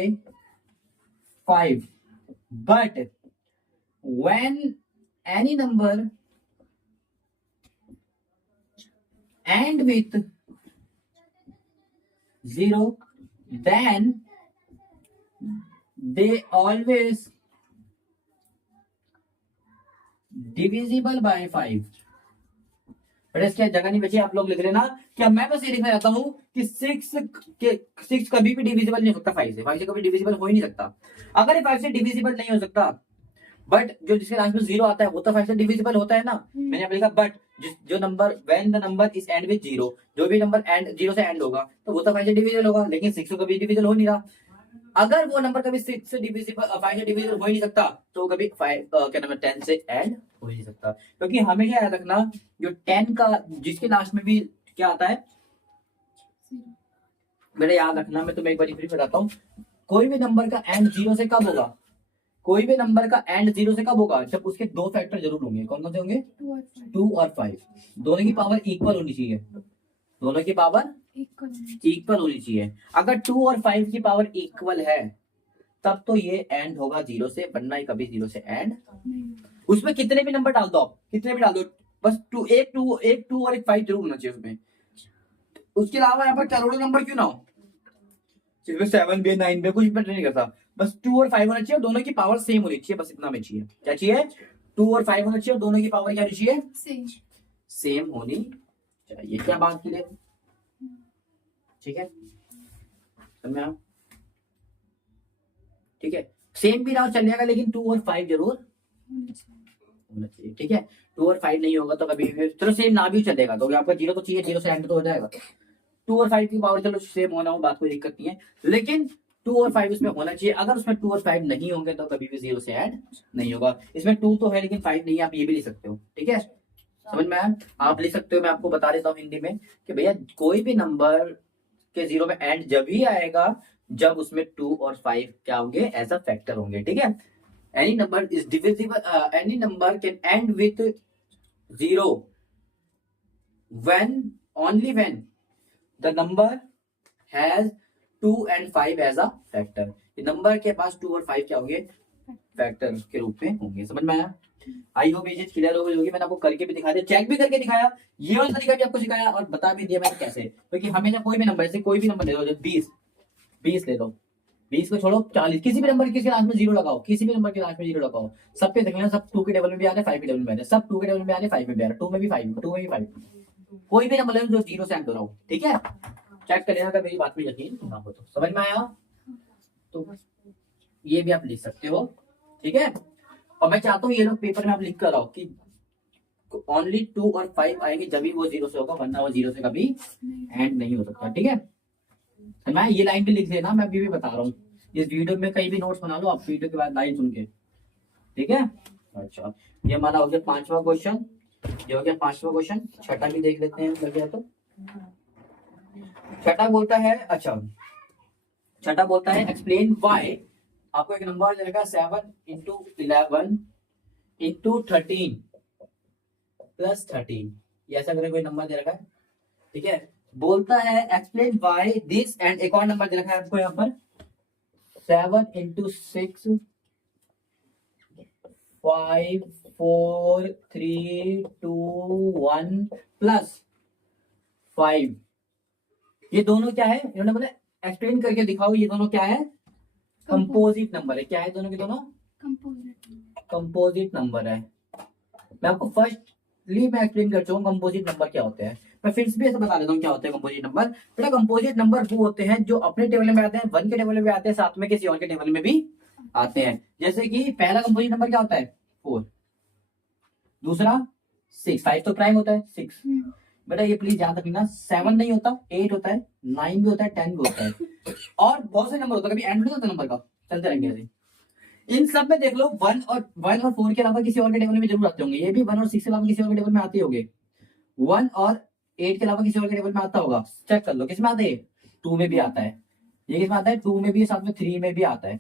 5, but when any number end with 0 then they always divisible by 5। But इसकी जगह नहीं बची, आप लोग लिख लेना कि मैं बस ये लिखना चाहता हूँ कि 6 कभी भी डिविजिबल नहीं हो सकता 5 से। 5 से कभी डिविजिबल हो ही नहीं सकता। अगर ये 5 से डिविजिबल नहीं हो सकता, बट जो जिसके लास्ट में 0 आता है वो तो 5 से डिविजिबल होता है ना। मैंने यहाँ पे लिखा बट जो number when the number is and with 0, जो भी नंबर एंड 0 से एंड होगा तो वो तो 5 से डिविजिबल होगा, लेकिन 6 से कभी डिविजिबल हो नहीं रहा। अगर वो नंबर कभी 6 से डिविजिबल 5 से डिविजिबल हो ही नहीं सकता तो कभी 5 क्या नंबर 10 से एंड हो ही नहीं सकता। क्योंकि हमेशा याद रखना जो 10 का जिसके लास्ट में भी क्या आता है, मेरे याद रखना, मैं तुम्हें एक बार फिर बताता हूँ, कोई भी नंबर का एंड 0 से कब होगा, कोई भी नंबर का एंड 0 से कब होगा, जब उसके दो फैक्टर जरूर होंगे। कौन कौन से होंगे? 2 और 5। दोनों की पावर इक्वल होनी चाहिए, दोनों की पावर इक्वल होनी चाहिए। अगर 2 और 5 की पावर इक्वल है तब तो ये एंड होगा 0 से, वरना ही कभी 0 से एंड। उसमें कितने भी नंबर डाल दो आप, कितने भी डाल दो, बस एक टू और एक 5 जरूर होना चाहिए उसमें। उसके अलावा यहाँ पर करोड़ों नंबर क्यों ना हो, सिर्फ 7 भी 9 भी कुछ मैटर नहीं करता, बस 2 और 5 होना चाहिए, दोनों की पावर सेम होनी चाहिए, बस इतना में चाहिए। क्या चाहिए? 2 और 5 होना चाहिए, दोनों की पावर क्या होनी चाहिए? सेम होनी चाहिए। क्या बात की है? ठीक है, समझ में? ठीक है, सेम भी ना चलेगा, लेकिन 2 और 5 जरूर होना चाहिए। ठीक है, 2 और 5 नहीं होगा तो कभी चलो सेम ना भी चलेगा, तो आपका 0 तो चाहिए, 0 से एंड तो हो जाएगा। 2 और 5 की पावर चलो सेम होना हो, बात कोई दिक्कत नहीं है, लेकिन 2 और 5 उसमें होना चाहिए। अगर उसमें 2 और 5 नहीं होंगे तो कभी भी 0 से ऐड नहीं होगा। इसमें 2 तो है लेकिन 5 नहीं है, आप ये भी लिख सकते हो। ठीक है, समझ में आया? आप लिख सकते हो, मैं आपको बता देता हूँ हिंदी में कि भैया कोई भी नंबर के 0 में एंड जब ही आएगा जब उसमें 2 और 5 क्या होंगे? एज अ फैक्टर होंगे। ठीक है, any number is divisible, any number can and with 0 when only when the number has 2 and 5 as a factor। Number के पास 2 और 5 क्या होंगे? फैक्टर के रूप में होंगे। समझ में आया? आई होप ये चीज क्लियर हो गई होगी। मैंने आपको करके भी दिखा दिया, चेक भी करके दिखाया, ये वाला तरीका भी आपको सिखाया और बता भी दिया मैंने कैसे। क्योंकि हमें कोई भी नंबर, जैसे कोई भी नंबर ले लो, 20 ले लो, 20 को छोड़ो 40, किसी भी नंबर के लास्ट में 0 लगाओ, किसी भी नंबर के लास्ट में 0 लगाओ, सब पे देख लेना, सब 2 के टेबल में भी आ रहे हैं, 5 के टेबल में आ रहे हैं, सब 2 के टेबल में आ रहे हैं, 5 में भी आ रहे हैं, 2 में भी 5, 2 में भी 5, कोई भी नंबर ले लो जो 0 से एंड हो रहा हो। ठीक है, चेक कर लेना अगर मेरी बात में यकीन ना हो तो। समझ में आया? तो ये भी आप लिख सकते हो। ठीक है, और मैं चाहता हूँ ये लोग पेपर में आप लिख कर आओ कि ओनली 2 और 5 आएंगे जब भी वो 0 से होगा, वरना वो 0 से कभी एंड नहीं हो सकता। ठीक है, मैं ये लाइन भी लिख देना, मैं अभी भी बता रहा हूँ, इस वीडियो में कहीं भी नोट्स बना लो आप वीडियो के बाद लाइन सुन के। ठीक है, अच्छा, ये हमारा हो गया 5वां क्वेश्चन, ये हो गया 5वां क्वेश्चन। छठा भी देख लेते हैं लग गया तो। छठा बोलता है, अच्छा छठा बोलता है एक्सप्लेन व्हाई, आपको एक नंबर दे रखा 7 into 11 into 13 plus 13, ये ऐसा करके कोई नंबर दे रखा है। ठीक है, बोलता है एक्सप्लेन व्हाई दिस, एंड एक और नंबर दे रखा है आपको यहाँ पर 7 into 6 5 4 3 2 1 plus 5। ये दोनों क्या है? इन्होंने बोला एक्सप्लेन करके दिखाओ, ये दोनों क्या है? कंपोजिट नंबर है। क्या है दोनों के दोनों? कंपोजिट नंबर है। मैं आपको फर्स्टली मैं एक्सप्लेन कर चुका हूँ कंपोजिट नंबर क्या होते हैं। मैं फिर से भी ऐसा बता देता हूँ क्या होते हैं कंपोजिट नंबर। बेटा कंपोजिट नंबर वो होते हैं जो अपने टेबल में आते हैं, 1 के टेबल में भी आते हैं, साथ में किसी और के टेबल में भी आते हैं। जैसे कि पहला कंपोजिट नंबर क्या होता है 4, दूसरा 6, 5 तो प्राइम होता है 6। बेटा ये प्लीज याद रखना 7 नहीं होता, 8 होता है, 9 भी होता है, 10 भी होता है और बहुत से नंबर होता है, कभी एंड नहीं होता नंबर का, चलते रहेंगे ऐसे। इन सब में देख लो 1 और 4 के अलावा किसी और के टेबल में जरूर आते होंगे, ये भी 1 और 6 के अलावा किसी और के टेबल में आते होंगे, 1 और 8 के अलावा किसी और के टेबल में आता होगा, चेक कर लो किस में आता है, 2 में भी आता है, ये किस में आता है 2 में भी, साथ में 3 में भी आता है।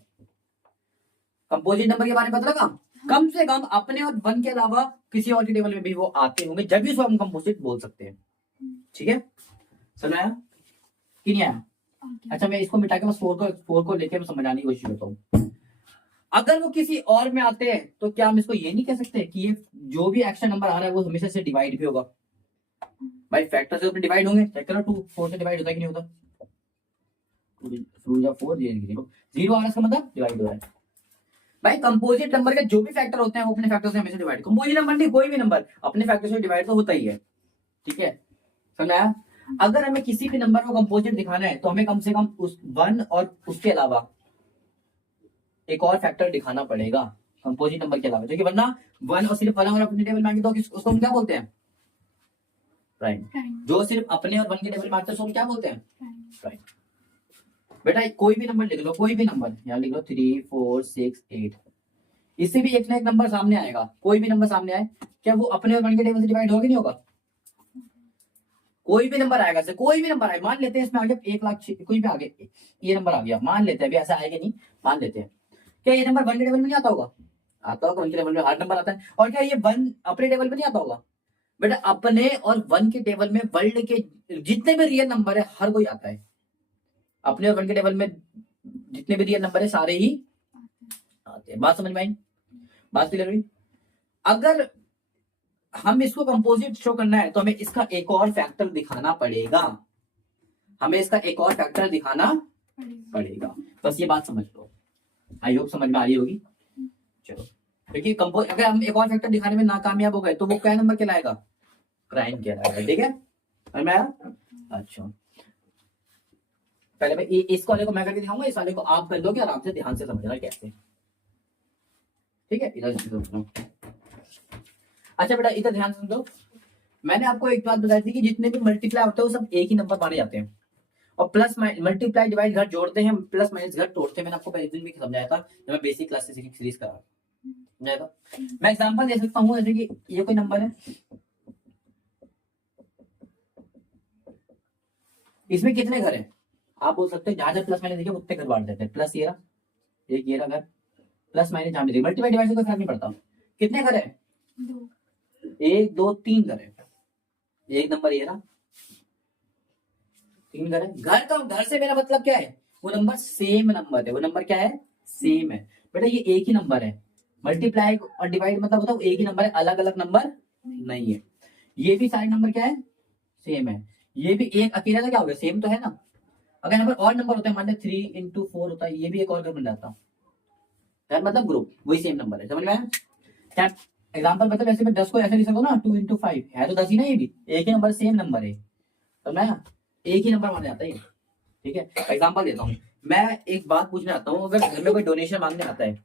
कंपोजिट नंबर के बारे में पता लगा, कम से कम अपने और 1 के अलावा किसी और के टेबल में भी वो आते होंगे, जब भी उसको हम कंपोजिट बोल सकते हैं। ठीक है, समझ आया कि नहीं आया? अच्छा मैं इसको मिटा के बस 4 को लेके मैं समझाने की कोशिश करता हूँ। अगर वो किसी और में आते हैं तो क्या हम इसको ये नहीं कह सकते कि ये जो भी एक्स्ट्रा नंबर आ रहा है वो हमेशा से डिवाइड भी होगा? भाई फैक्टर से डिवाइड होंगे, चेक करो 2 4 से डिवाइड होता है कि नहीं होता? 2 या 4 0 आ रहा है, इसका मतलब डिवाइड हो रहा है। भाई कंपोजिट नंबर के जो भी फैक्टर होते हैं वो अपने फैक्टर से हमेशा डिवाइड, कंपोजिट नंबर नहीं कोई भी नंबर अपने फैक्टर से डिवाइड तो होता ही है। ठीक है, समझाया? अगर हमें किसी भी नंबर को कंपोजिट दिखाना है तो हमें कम से कम उस 1 और उसके अलावा एक और फैक्टर दिखाना पड़ेगा कंपोजिट नंबर के अलावा, क्योंकि वरना 1 और सिर्फ 1 और अपने टेबल में आएंगे तो उसको हम क्या बोलते हैं? प्राइम। जो सिर्फ अपने और 1 के टेबल में आते हैं उसको हम क्या बोलते हैं? प्राइम। बेटा कोई भी नंबर लिख लो, कोई भी नंबर यहाँ लिख लो 3 4 6 8, इससे भी एक ना एक नंबर सामने आएगा, कोई भी नंबर सामने आए क्या वो अपने और 1 के टेबल से डिवाइड होगा कि नहीं होगा? कोई भी नंबर आएगा, से कोई भी नंबर आए, मान लेते हैं इसमें आ गया 1 लाख, कोई भी आगे ये नंबर आ गया, मान लेते हैं, अभी ऐसा आएगा नहीं, मान लेते हैं, क्या ये नंबर 1 के टेबल में नहीं आता होगा? आता होगा, 1 के टेबल में हर नंबर आता है। और क्या ये 1 अपने टेबल में नहीं आता होगा? बेटा अपने और 1 के टेबल में वर्ल्ड के जितने भी रियल नंबर है हर कोई आता है, अपने और 1 के टेबल में जितने भी रियल नंबर है सारे ही आते हैं। बात समझ में आई? बात क्लियर हुई? अगर हम इसको कंपोजिट शो करना है तो हमें इसका एक और फैक्टर दिखाना पड़ेगा, हमें इसका एक और फैक्टर दिखाना पड़ेगा। बस ये बात समझ लो, आई होप समझ में आ रही होगी। चलो, क्योंकि अगर हम एक और फैक्टर दिखाने में नाकामयाब हो गए तो वो क्या नंबर कहलाएगा? प्राइम कहलाएगा। ठीक है, समझ में आया? अच्छा पहले मैं इस वाले को मैं करके दिखाऊंगा, इस वाले को आप कर दोगे, आराम से ध्यान से समझना कैसे। ठीक है, इधर अच्छा बेटा इधर ध्यान से दो, मैंने आपको एक बात बताई थी कि जितने भी मल्टीप्लाई होते हैं वो सब एक ही नंबर माने जाते हैं, और प्लस मल्टीप्लाई डिवाइड घर जोड़ते हैं, प्लस माइनस घर तोड़ते हैं। मैंने आपको पहले दिन भी समझाया था जब मैं बेसिक क्लास से सीरीज करा समझाया था। मैं एग्जांपल दे सकता हूँ, जैसे कि ये कोई नंबर है, इसमें कितने घर हैं? आप बोल सकते हैं जहां जहां प्लस माइनस देखिए उतने घर बांट देते हैं, प्लस ये रहा एक, ये रहा घर, प्लस माइनस जहां भी देखिए, मल्टीप्लाई डिवाइड से कोई फर्क नहीं पड़ता। कितने घर है? 1 2 3 घर है, एक नंबर ये रहा, 3 घर है। घर से मेरा मतलब क्या है? वो नंबर सेम नंबर है, वो नंबर क्या है? सेम है। बेटा ये एक ही नंबर है, मल्टीप्लाई और डिवाइड मतलब होता है एक ही नंबर है, अलग अलग नंबर नहीं है। ये भी सारे नंबर क्या है? सेम है। ये भी एक अकेला क्या हो गया? सेम तो है ना। अगर नंबर और नंबर होता है, मान लो 3 into 4 होता है, ये भी एक और घर बन जाता है, मतलब ग्रुप वही सेम नंबर है। समझ में आया? क्या एग्जाम्पल मतलब ऐसे मैं 10 को ऐसे लिख सकता हूँ ना, 2 into 5 है तो 10 ही ना, ये भी एक ही नंबर सेम नंबर है, समझ में आया? एक ही नंबर माना जाता है। ठीक है, एग्जाम्पल देता हूँ, मैं एक बात पूछने आता हूँ, अगर घर में कोई डोनेशन मांगने आता है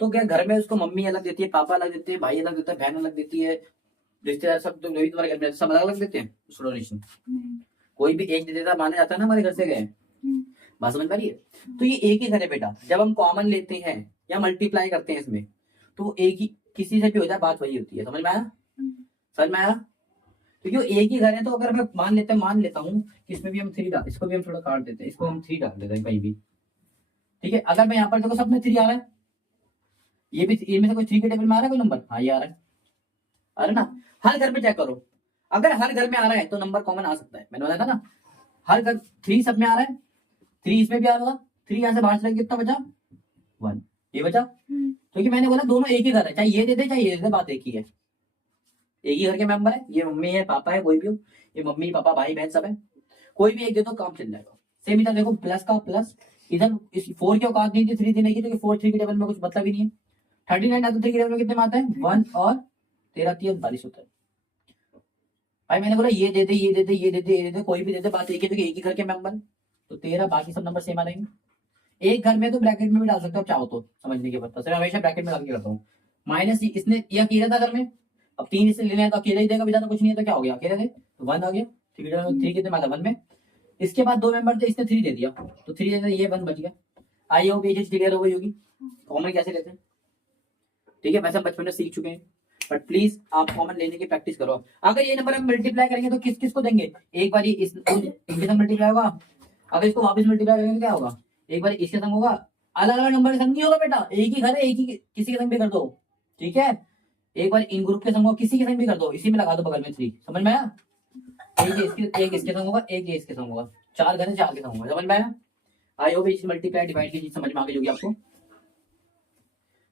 तो क्या घर में उसको मम्मी अलग देती है, पापा अलग देते हैं, भाई अलग देता है, बहन अलग देती है, रिश्तेदार सब तो नहीं, तुम्हारे घर में सब अलग अलग देते हैं उसको डोनेशन? कोई भी एक दे देता माना जाता है ना, हमारे घर से गए। बात समझ पा रही है? तो ये एक ही घर है बेटा, जब हम कॉमन लेते हैं या मल्टीप्लाई करते हैं इसमें तो एक ही, किसी से भी हो जाए बात वही होती है। समझ में आया? समझ में आया? क्योंकि वो एक ही घर है, तो अगर मैं मान लेता हूँ कि इसमें भी हम 3 डाल, इसको भी हम थोड़ा काट देते हैं, इसको हम 3 डाल देते हैं कहीं भी। ठीक है, अगर मैं यहाँ पर देखो सब में 3 आ रहा है, ये भी इनमें से कोई 3 के टेबल में आ रहा है कोई नंबर? हाँ ये आ रहा है, आ रहा है ना। हर घर में चेक करो, अगर हर घर में आ रहा है तो नंबर कॉमन आ सकता है, मैंने बताया था ना। हर घर 3 सब में आ रहा है, 3 इसमें भी आ रहा था, 3 यहाँ से बाहर चला, कितना बचा? 1, ये बचा। क्योंकि मैंने बोला दोनों एक ही घर है, चाहे ये दे दे चाहे ये दे दे, बात एक ही है, एक ही घर के मेंबर है, ये मम्मी है पापा है कोई भी हो, ये मम्मी पापा भाई बहन सब है, कोई भी एक दे दो काम चल जाएगा। सेम इधर देखो, प्लस का प्लस, इधर इस 4 की औकात नहीं थी 3 देने की, क्योंकि 4 3 के टेबल में कुछ मतलब ही नहीं है। 39 आता 3 के टेबल में कितने में आता है? 1 और 13 3 39 होता है। भाई मैंने बोला ये दे दे, ये दे दे, ये दे दे, ये दे दे, कोई भी दे दे, बात एक ही, तो एक ही घर के मेंबर, तो 13, बाकी सब नंबर सेम आ जाएंगे। एक घर में तो ब्रैकेट में भी डाल सकते हो चाहो तो, समझने के पर्पज से मैं हमेशा ब्रैकेट में डाल के करता हूँ। माइनस इसने ये अकेला था घर में, अब 3 इससे लेना है तो अकेला ही देगा, ज्यादा कुछ नहीं है तो क्या हो गया, अकेले थे तो 1 आ गया। 3 कितने में आता, 1 में। इसके बाद 2 मेंबर थे, इसने 3 दे दिया तो 3 दे दिया, ये 1 बच गया। आई होप ये चीज क्लियर हो गई होगी, कॉमन कैसे लेते हैं। ठीक है, वैसे हम बचपन में सीख चुके हैं, बट प्लीज आप कॉमन लेने की प्रैक्टिस करो। अगर ये नंबर हम मल्टीप्लाई करेंगे तो किस किस को देंगे, एक बार ये इनके संग मल्टीप्लाई होगा, अगर इसको वापस मल्टीप्लाई करेंगे क्या होगा, एक बार इसके संग होगा, अलग अलग नंबर के संग नहीं होगा बेटा, एक ही घर है, एक ही किसी के संग भी कर दो। ठीक है, एक बार इन ग्रुप के संग होगा, किसी के संग भी कर दो, इसी में लगा दो बगल में 3, समझ में आया। एक इसके संग होगा, एक इसके संग होगा, 4 घर है, 4 के संग होगा, समझ में आया। आई होप इस मल्टीप्लाई डिवाइड की चीज समझ में आ गई होगी आपको।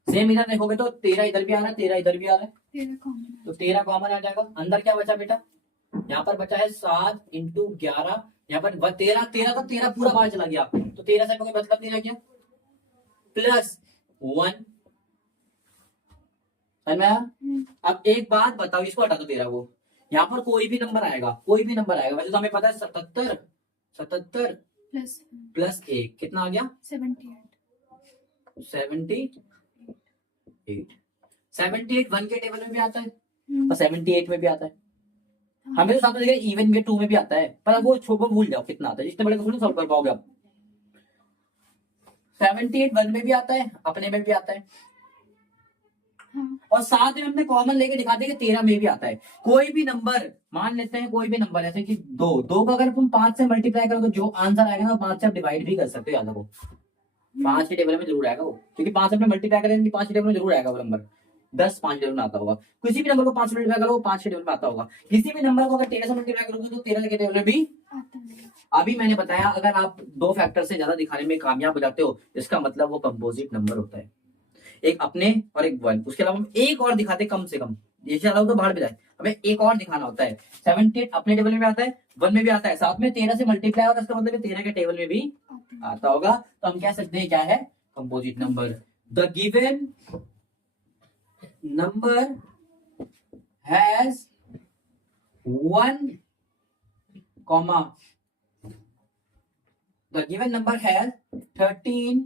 सेम इधर देखोगे तो 13 इधर भी आ रहा है, 13 इधर भी आ रहा है, 13 कॉमन। तो 13 कॉमन आ जाएगा। अंदर क्या बचा बेटा, यहाँ पर बचा है 7 इंटू 11, यहाँ पर 13 13 तो 13 पूरा बाहर चला गया, तो 13 से कोई मतलब नहीं रह गया, प्लस 1। समझ में आया। अब एक बात बताओ, इसको हटा दो 13 को, यहाँ पर कोई भी नंबर आएगा, कोई भी नंबर आएगा, वैसे तो हमें पता है 77 77 प्लस 1 कितना आ गया, 78। 78 78 1 के टेबल में भी आता है और 78 में भी आता है। हमें तो साथ में इवन में 2 में भी आता है, पर अब वो छोको भूल जाओ कितना आता है, जितने बड़े को सॉल्व कर पाओगे आप। 78 1 में भी आता है, अपने में भी आता है, और साथ में हमने कॉमन लेके दिखा दिया कि 13 में भी आता है। कोई भी नंबर मान लेते हैं, कोई भी नंबर ऐसे कि 2 का अगर तुम 5 से मल्टीप्लाई करो तो जो आंसर आएगा ना 5 से आप डिवाइड भी कर सकते हो, याद रखो 5 के टेबल में जरूर आएगा वो, क्योंकि 5 से मल्टीप्लाई करेंगे 5 के टेबल में जरूर आएगा वो नंबर। 10 5 टेबल में आता होगा, किसी भी नंबर को 5 से मल्टीप्लाई करो 5 के टेबल में आता होगा, किसी भी नंबर को अगर 13 से मल्टीप्लाई करोगे तो 13 के टेबल में भी। अभी मैंने बताया अगर आप 2 फैक्टर से ज्यादा दिखाने में कामयाब हो जाते हो, इसका मतलब वो कंपोजिट नंबर होता है, एक अपने और एक 1। उसके अलावा हम एक और दिखाते कम से कम, ये अलावा तो बाहर भी जाए, हमें एक और दिखाना होता है। 78 अपने टेबल में आता है, 1 में भी आता है, साथ में 13 से मल्टीप्लाई और इसका मतलब 13 के टेबल में भी आता होगा, तो हम कह सकते हैं क्या है, composite number. The given number has 1, the given number has 13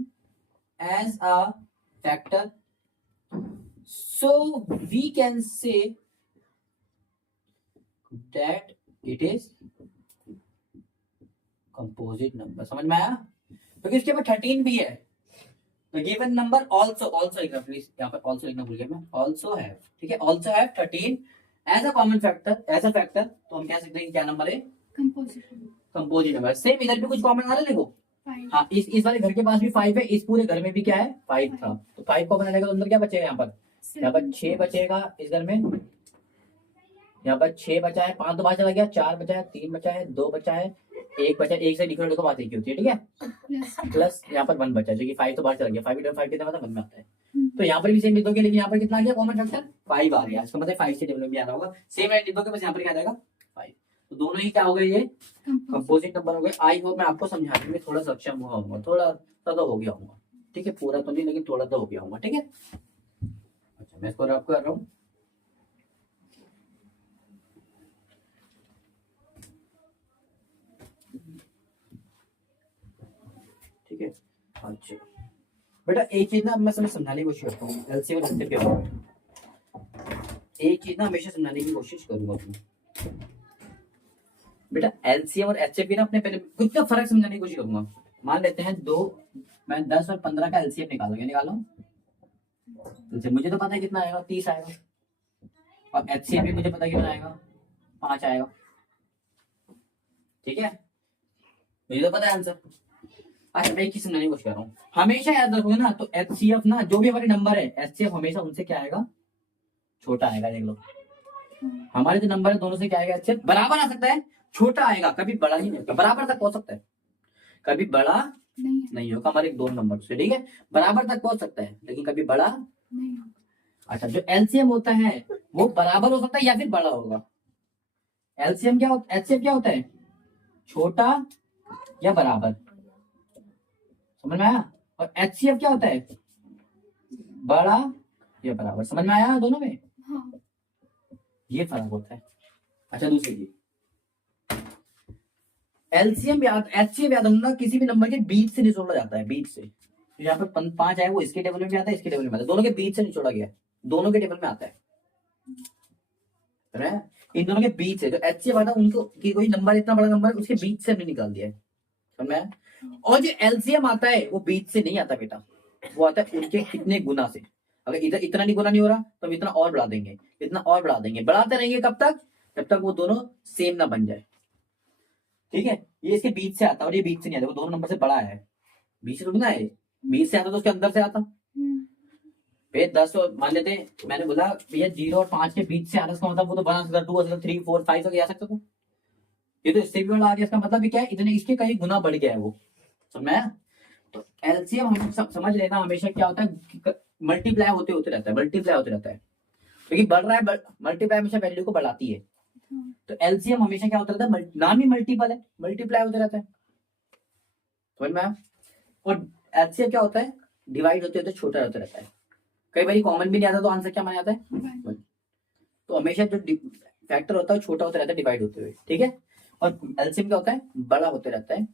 as a factor, so we can say that it is composite number। समझ में आया, क्योंकि इसके बाद 13 भी है। The given number also लिखना प्लीज, यहाँ पर also लिखना भूल गया मैं, also have, ठीक है, also have 13 as a common factor, as a factor, तो हम कह सकते हैं क्या नंबर है, कंपोजिट नंबर। सेम इधर भी कुछ कॉमन आ रहा है देखो, हाँ इस वाले घर के पास भी 5 है, इस पूरे घर में भी क्या है 5 था, तो 5 को बनाने का तो अंदर क्या बचेगा, यहाँ पर 6 बचेगा इस घर में, यहाँ पर 6 बचा है, 5 तो बाहर चला गया, 4 बचा है, 3 बचा है, 2 बचा है, 1 बचा है, 1 से डिफरेंट तो बात एक ही होती है, ठीक है, प्लस यहाँ पर 1 बचा है, जो कि 5 तो बाहर चला गया, 5 कितना मतलब 1 में आता है, तो यहाँ पर भी सेम लिखोगे, लेकिन यहाँ पर कितना आ गया कॉमन फैक्टर 5 आ गया, इसका मतलब 5 से टेबल में आ रहा होगा, सेम लाइन लिखोगे बस यहाँ पर क्या आ जाएगा 5, तो दोनों ही क्या हो गए, ये कंपोजिट नंबर हो गए। आई होप मैं आपको समझाने में थोड़ा सक्षम हुआ हूँ, थोड़ा सा तो हो गया हूँ, ठीक है, पूरा तो नहीं लेकिन थोड़ा तो हो गया हूँ, ठीक है। अच्छा मैं इसको रब कर रहा हूँ, ठीक है। अच्छा बेटा एक चीज ना मैं समझाने की कोशिश करता हूँ, एलसीएम और एचसीएफ क्या होता है, एक चीज ना हमेशा समझाने की कोशिश करूंगा तुम्हें बेटा, एलसीएम और एचसीएफ ना अपने पहले कुछ का फर्क समझाने की कोशिश करूंगा। मान लेते हैं मैं 10 और 15 का एलसीएम निकालो, तो मुझे तो पता है कितना आएगा, 30 आएगा, और एचसीएफ भी मुझे पता है कितना आएगा, 5 आएगा, ठीक है, मुझे तो पता है आंसर। अच्छा मैं एक चीज समझाने की कोशिश कर रहा हूँ, हमेशा याद रखोगे ना, तो एचसीएफ ना जो भी हमारे नंबर है, एचसीएफ हमेशा उनसे क्या आएगा, छोटा आएगा, देख लो हमारे जो नंबर है दोनों से क्या आएगा, एचसीएफ बराबर आ सकता है, छोटा आएगा, कभी बड़ा नहीं होगा, बराबर तक पहुंच सकता है, कभी बड़ा नहीं होगा, हमारे 2 नंबर से, ठीक है, बराबर तक पहुंच सकता है लेकिन कभी बड़ा नहीं। अच्छा जो एलसीएम होता है वो बराबर हो सकता है या फिर बड़ा होगा, एलसीएम क्या होता है, एचसीएफ क्या होता है, छोटा या बराबर, समझ में आया, और एचसीएफ क्या होता है, बड़ा या बराबर, समझ में आया दोनों में। ये फर्क होता है। अच्छा दूसरी चीज, एलसीएम याद, एचसीएफ याद रखना, किसी भी नंबर के बीच से निचोड़ा जाता है, बीच से। तो यहाँ पर 5 है, वो इसके टेबल में भी आता है, इसके टेबल में आता है, दोनों के बीच से निचोड़ा गया है, दोनों के टेबल में आता है। इन दोनों के बीच से जो एचसीएफ आता है, उनको कि कोई नंबर इतना बड़ा नंबर है, उसके बीच से हमने निकाल दिया है, समझ में आया? और जो एलसीएम आता है वो बीच से नहीं आता बेटा, वो आता है उनके कितने गुना से। अगर इधर इतना नहीं गुना नहीं हो रहा तो हम इतना और बढ़ा देंगे, इतना और बढ़ा देंगे, बढ़ाते रहेंगे कब तक, जब तक वो दोनों सेम ना बन जाए। ठीक है, ये इसके बीच से आता है और ये बीच से नहीं आता, वो दोनों नंबर से बड़ा है, बीच से थोड़ी ना है, बीच से आता तो उसके अंदर से आता। भैया 10 और मान लेते हैं, मैंने बोला भैया 0 और 5 के बीच से आना, इसका मतलब वो तो बना सकता, 2 हो सकता, 3 4 5 तक आ सकता था। ये तो इससे भी बड़ा आ गया, इसका मतलब भी क्या है, इतने इसके कई गुना बढ़ गया है वो, समझ में आया? तो एलसीएम हम समझ लेना हमेशा क्या होता है, मल्टीप्लाई होते होते रहता है, मल्टीप्लाई होते रहता है, क्योंकि बढ़ रहा है, मल्टीप्लाई हमेशा वैल्यू को बढ़ाती है। तो एलसीएम हमेशा क्या होता रहता है, नाम ही मल्टीपल है, मल्टीप्लाई होते रहता है, समझ में आया? और एलसीएम क्या होता है, डिवाइड होते होते छोटा होता रहता है, कई बार कॉमन भी नहीं आता तो आंसर क्या माना जाता है। तो हमेशा जो फैक्टर होता है छोटा होता रहता है डिवाइड होते हुए, ठीक है। और एलसीएम क्या होता है, बड़ा होते रहता है,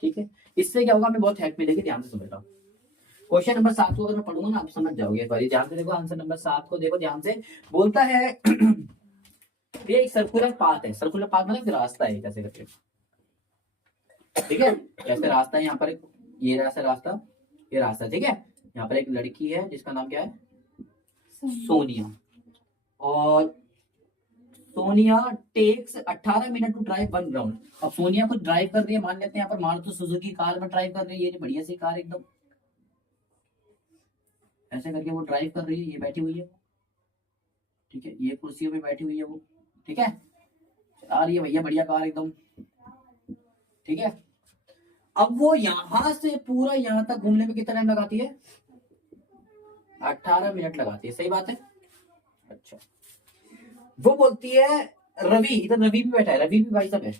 ठीक है। इससे क्या होगा, हमें बहुत हेल्प मिलेगी, ध्यान से समझ लो। क्वेश्चन नंबर 7 को अगर मैं पढ़ूंगा ना, आप समझ जाओगे, भाई ध्यान से देखो, आंसर नंबर 7 को देखो ध्यान से। बोलता है ये एक सर्कुलर पाथ है, सर्कुलर पाथ मतलब रास्ता है कैसे करके, ठीक है, ऐसे रास्ता है, यहाँ पर ये रास्ता, ये रास्ता, ठीक है। यहाँ पर एक लड़की है जिसका नाम क्या है, सोनिया, और Sonia takes 18 minute to drive 1 round. अब सोनिया को ड्राइव कर रही है, मान लेते हैं यहाँ पर मारुति सुजुकी कार में ड्राइव कर रही है, ये बढ़िया सी कार एकदम, ऐसे करके वो ड्राइव कर रही है, ये बैठी हुई है, ठीक है, ये कुर्सियों पे बैठी हुई है वो, ठीक है, आ रही है भैया बढ़िया कार एकदम, ठीक है। अब वो यहां से पूरा यहाँ तक घूमने में कितना टाइम लगाती है, 18 मिनट लगाती है, सही बात है। अच्छा, वो बोलती है रवि, इधर रवि भी बैठा है, रवि भी भाई साहब है,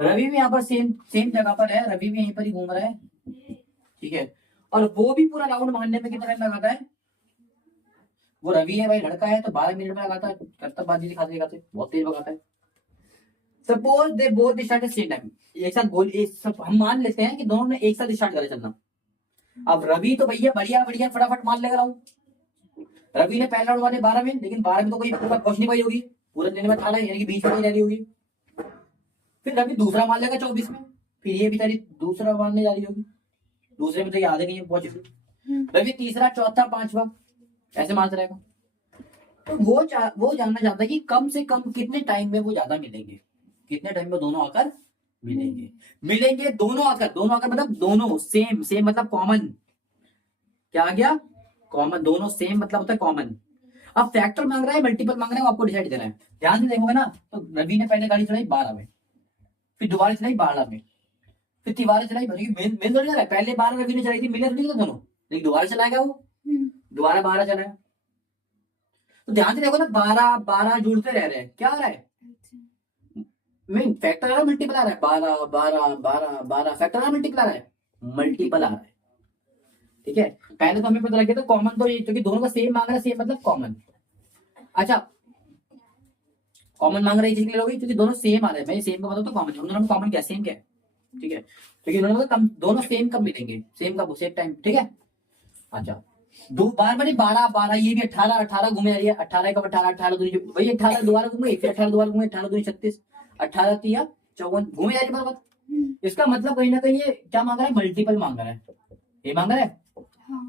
रवि भी यहाँ पर सेम सेम जगह पर है, रवि भी यहीं पर ही घूम रहा है, ठीक है। और वो भी पूरा राउंड मारने में कितना टाइम लगाता है, वो रवि है भाई, लड़का है, तो 12 मिनट में लगाता है, करतबबाजी दिखाते दिखाते बहुत तेज भगाता है। Suppose they both start same time, एक साथ गोल, हम मान लेते हैं कि दोनों ने एक साथ स्टार्ट करा चलना। अब रवि तो भैया बढ़िया बढ़िया फटाफट मान लेगा राउंड, रवि ने पहला राउंड मारे 12 में, लेकिन 12 में तो कोई पहुंच नहीं पाई होगी, पूरे दिन में 18 यानी कि बीच में ही रह रही होगी। फिर रवि दूसरा मान लेगा 24 में, फिर ये बेचारी दूसरा मारने जा रही होगी, दूसरे में तो ये आधे नहीं पहुंचे, रवि तीसरा चौथा पांचवा ऐसे मारता रहेगा। तो वो जानना चाहता है कि कम से कम कितने टाइम में वो ज्यादा मिलेंगे, कितने टाइम में दोनों आकर मिलेंगे, मिलेंगे दोनों आकर मतलब दोनों सेम, सेम मतलब कॉमन, क्या आ गया, कॉमन, दोनों सेम मतलब होता है कॉमन। अब फैक्टर मांग रहा है, मल्टीपल मांग रहा है, वो आपको डिसाइड करना है। ध्यान से देखोगे ना, तो रवि ने पहले गाड़ी चलाई 12 में, फिर दोबारा चलाई 12 में, फिर तिवारी चलाई, मेन मेन थोड़ी ना है, पहले 12 रवि ने चलाई थी, मिले नहीं दोनों, लेकिन दोबारा चलाएगा वो, दोबारा 12 चलाया। तो ध्यान से देखो ना, 12 12 जुड़ते रह रहे हैं, क्या आ रहा है, मीन फैक्टर आ रहा है, मल्टीपल आ रहा है, 12 12 12 12 फैक्टर आ रहा है, मल्टीपल आ रहा है, मल्टीपल आ रहा है, ठीक है। पहले तो हमें पता लग गया था कॉमन, तो ये क्योंकि दोनों का सेम मांग रहा है, सेम मतलब कॉमन। अच्छा, कॉमन मांग रहा है इसलिए लोगे क्योंकि दोनों सेम आ रहे हैं, मैं सेम का मतलब तो कॉमन है, उन्होंने कॉमन क्या सेम क्या है, ठीक है, क्योंकि उन्होंने बोला कम दोनों सेम कब मिलेंगे, सेम कब, सेम टाइम, ठीक है। अच्छा, दो बार बने 12 12, ये भी 18 18 घूमे जा रही है, 18 कब 18 18 दूनी वही 18 दोबारा घूमे, फिर 18 दोबारा घूमे, 18 दूनी 36, 18 तिया 54 घूमे जा रही है बराबर। इसका मतलब कहीं ना कहीं ये क्या मांग रहा है, मल्टीपल मांग रहा है, ये मांग रहा है।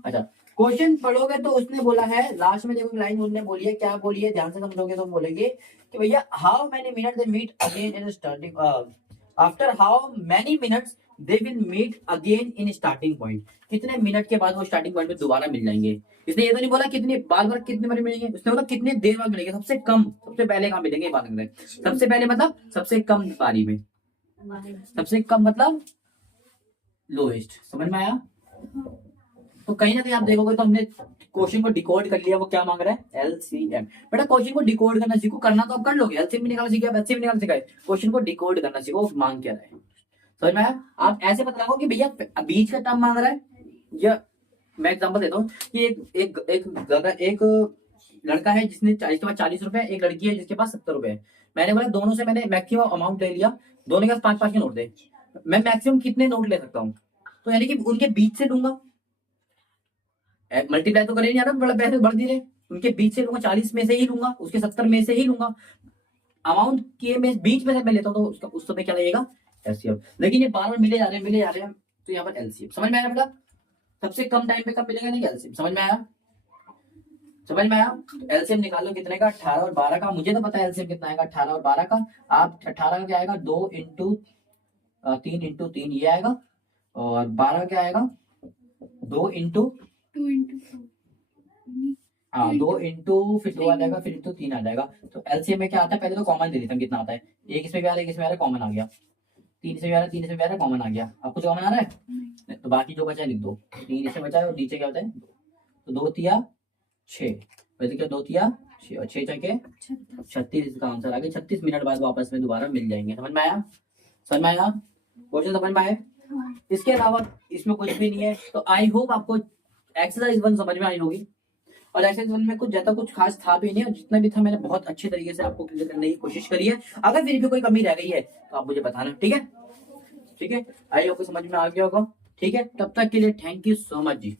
अच्छा, क्वेश्चन पढ़ोगे तो उसने बोला है लास्ट में, देखो लाइन उसने बोली है, क्या बोली है, ध्यान से समझोगे तो बोलेंगे कि भैया how many minute they meet again in starting, after how many minutes they will meet again in starting point, कितने मिनट के बाद वो स्टार्टिंग पॉइंट में दोबारा मिल जाएंगे। इसने ये तो नहीं बोला कितने बार बार कितने बार मिलेंगे, उसने बोला कितने देर बाद मिलेंगे, सबसे कम, सबसे पहले कहाँ मिलेंगे, बात करें सबसे पहले मतलब सबसे कम बारी में, सबसे कम मतलब लोएस्ट, समझ में आया। तो कहीं ना कहीं आप देखोगे तो हमने क्वेश्चन को डिकोड कर लिया, वो क्या मांग रहा है, एलसीएम। बेटा क्वेश्चन को डिकोड करना सीखो, करना तो आप कर लोगे, एलसीएम भी निकालना सीखे, एलसीएम निकालना सीखा है, क्वेश्चन को डिकोड करना सीखो, वो मांग क्या रहा है, समझ में आया। आप ऐसे बता रहे हो कि भैया बीच का टर्म मांग रहा है, या मैं एग्जांपल देता हूँ कि एक लड़का है जिसके पास 40 रुपए, एक लड़की है जिसके पास 70 रुपए है। मैंने बोला दोनों से मैंने मैक्सिमम अमाउंट ले लिया, दोनों के पास 5-5 के नोट दे। मैं मैक्सिमम कितने नोट ले सकता हूँ? तो यानी कि उनके बीच से लूंगा, मल्टीप्लाई तो करे नहीं यार, बड़ा पैसे बढ़ दिए, उनके बीच से लूंगा, 40 में से ही लूंगा, उसके 70 में से ही लूंगा, अमाउंट के में बीच में से मैं लेता हूँ, तो उसका उस समय क्या लगेगा? एलसीएम। लेकिन ये बार बार मिले जा रहे हैं, तो यहाँ पर एलसीएम। समझ में आया बेटा? सबसे कम टाइम पे कब मिलेगा? नहीं एलसीएम। समझ में आया? समझ में आया? तो एलसीएम निकालो कितने का? 18 और 12 का। मुझे तो पता है एलसीएम कितना आएगा, 18 और 12 का। आप 18 का क्या आएगा? 2 इंटू 3 इंटू 3 ये आएगा, और 12 क्या आएगा? 2 इंटू 2 into 4. हाँ 2 इंटू फिर 2 आ जाएगा, फिर इंटू 3 आ जाएगा। तो एलसीएम में क्या आता है? पहले तो कॉमन दे देता हूँ कितना आता है। एक इसमें भी आ रहा है, एक इसमें आ रहा है, कॉमन आ गया। 3 इसमें भी आ रहा है, 3 इसमें भी आ रहा है, कॉमन आ गया। अब कुछ कॉमन आ रहा है? नहीं, तो बाकी जो बचा है लिख दो। 3 इसमें बचा है और नीचे क्या होता है? तो 2 तिया 6, वैसे क्या 2 तिया 6 और 6 चौके 36। इसका आंसर आ गया। 36 मिनट बाद वापस में दोबारा मिल जाएंगे। समझ में आया? समझ में आया? क्वेश्चन समझ में आए? इसके अलावा इसमें कुछ भी नहीं है। तो आई होप आपको एक्सरसाइज 1 समझ में आई होगी, और एक्सरसाइज 1 में कुछ ज्यादा कुछ खास था भी नहीं, और जितना भी था मैंने बहुत अच्छे तरीके से आपको क्लियर करने की कोशिश करी है। अगर फिर भी कोई कमी रह गई है तो आप मुझे बताना, ठीक है? ठीक है, आई होप समझ में आ गया होगा। ठीक है, तब तक के लिए thank you so much ji.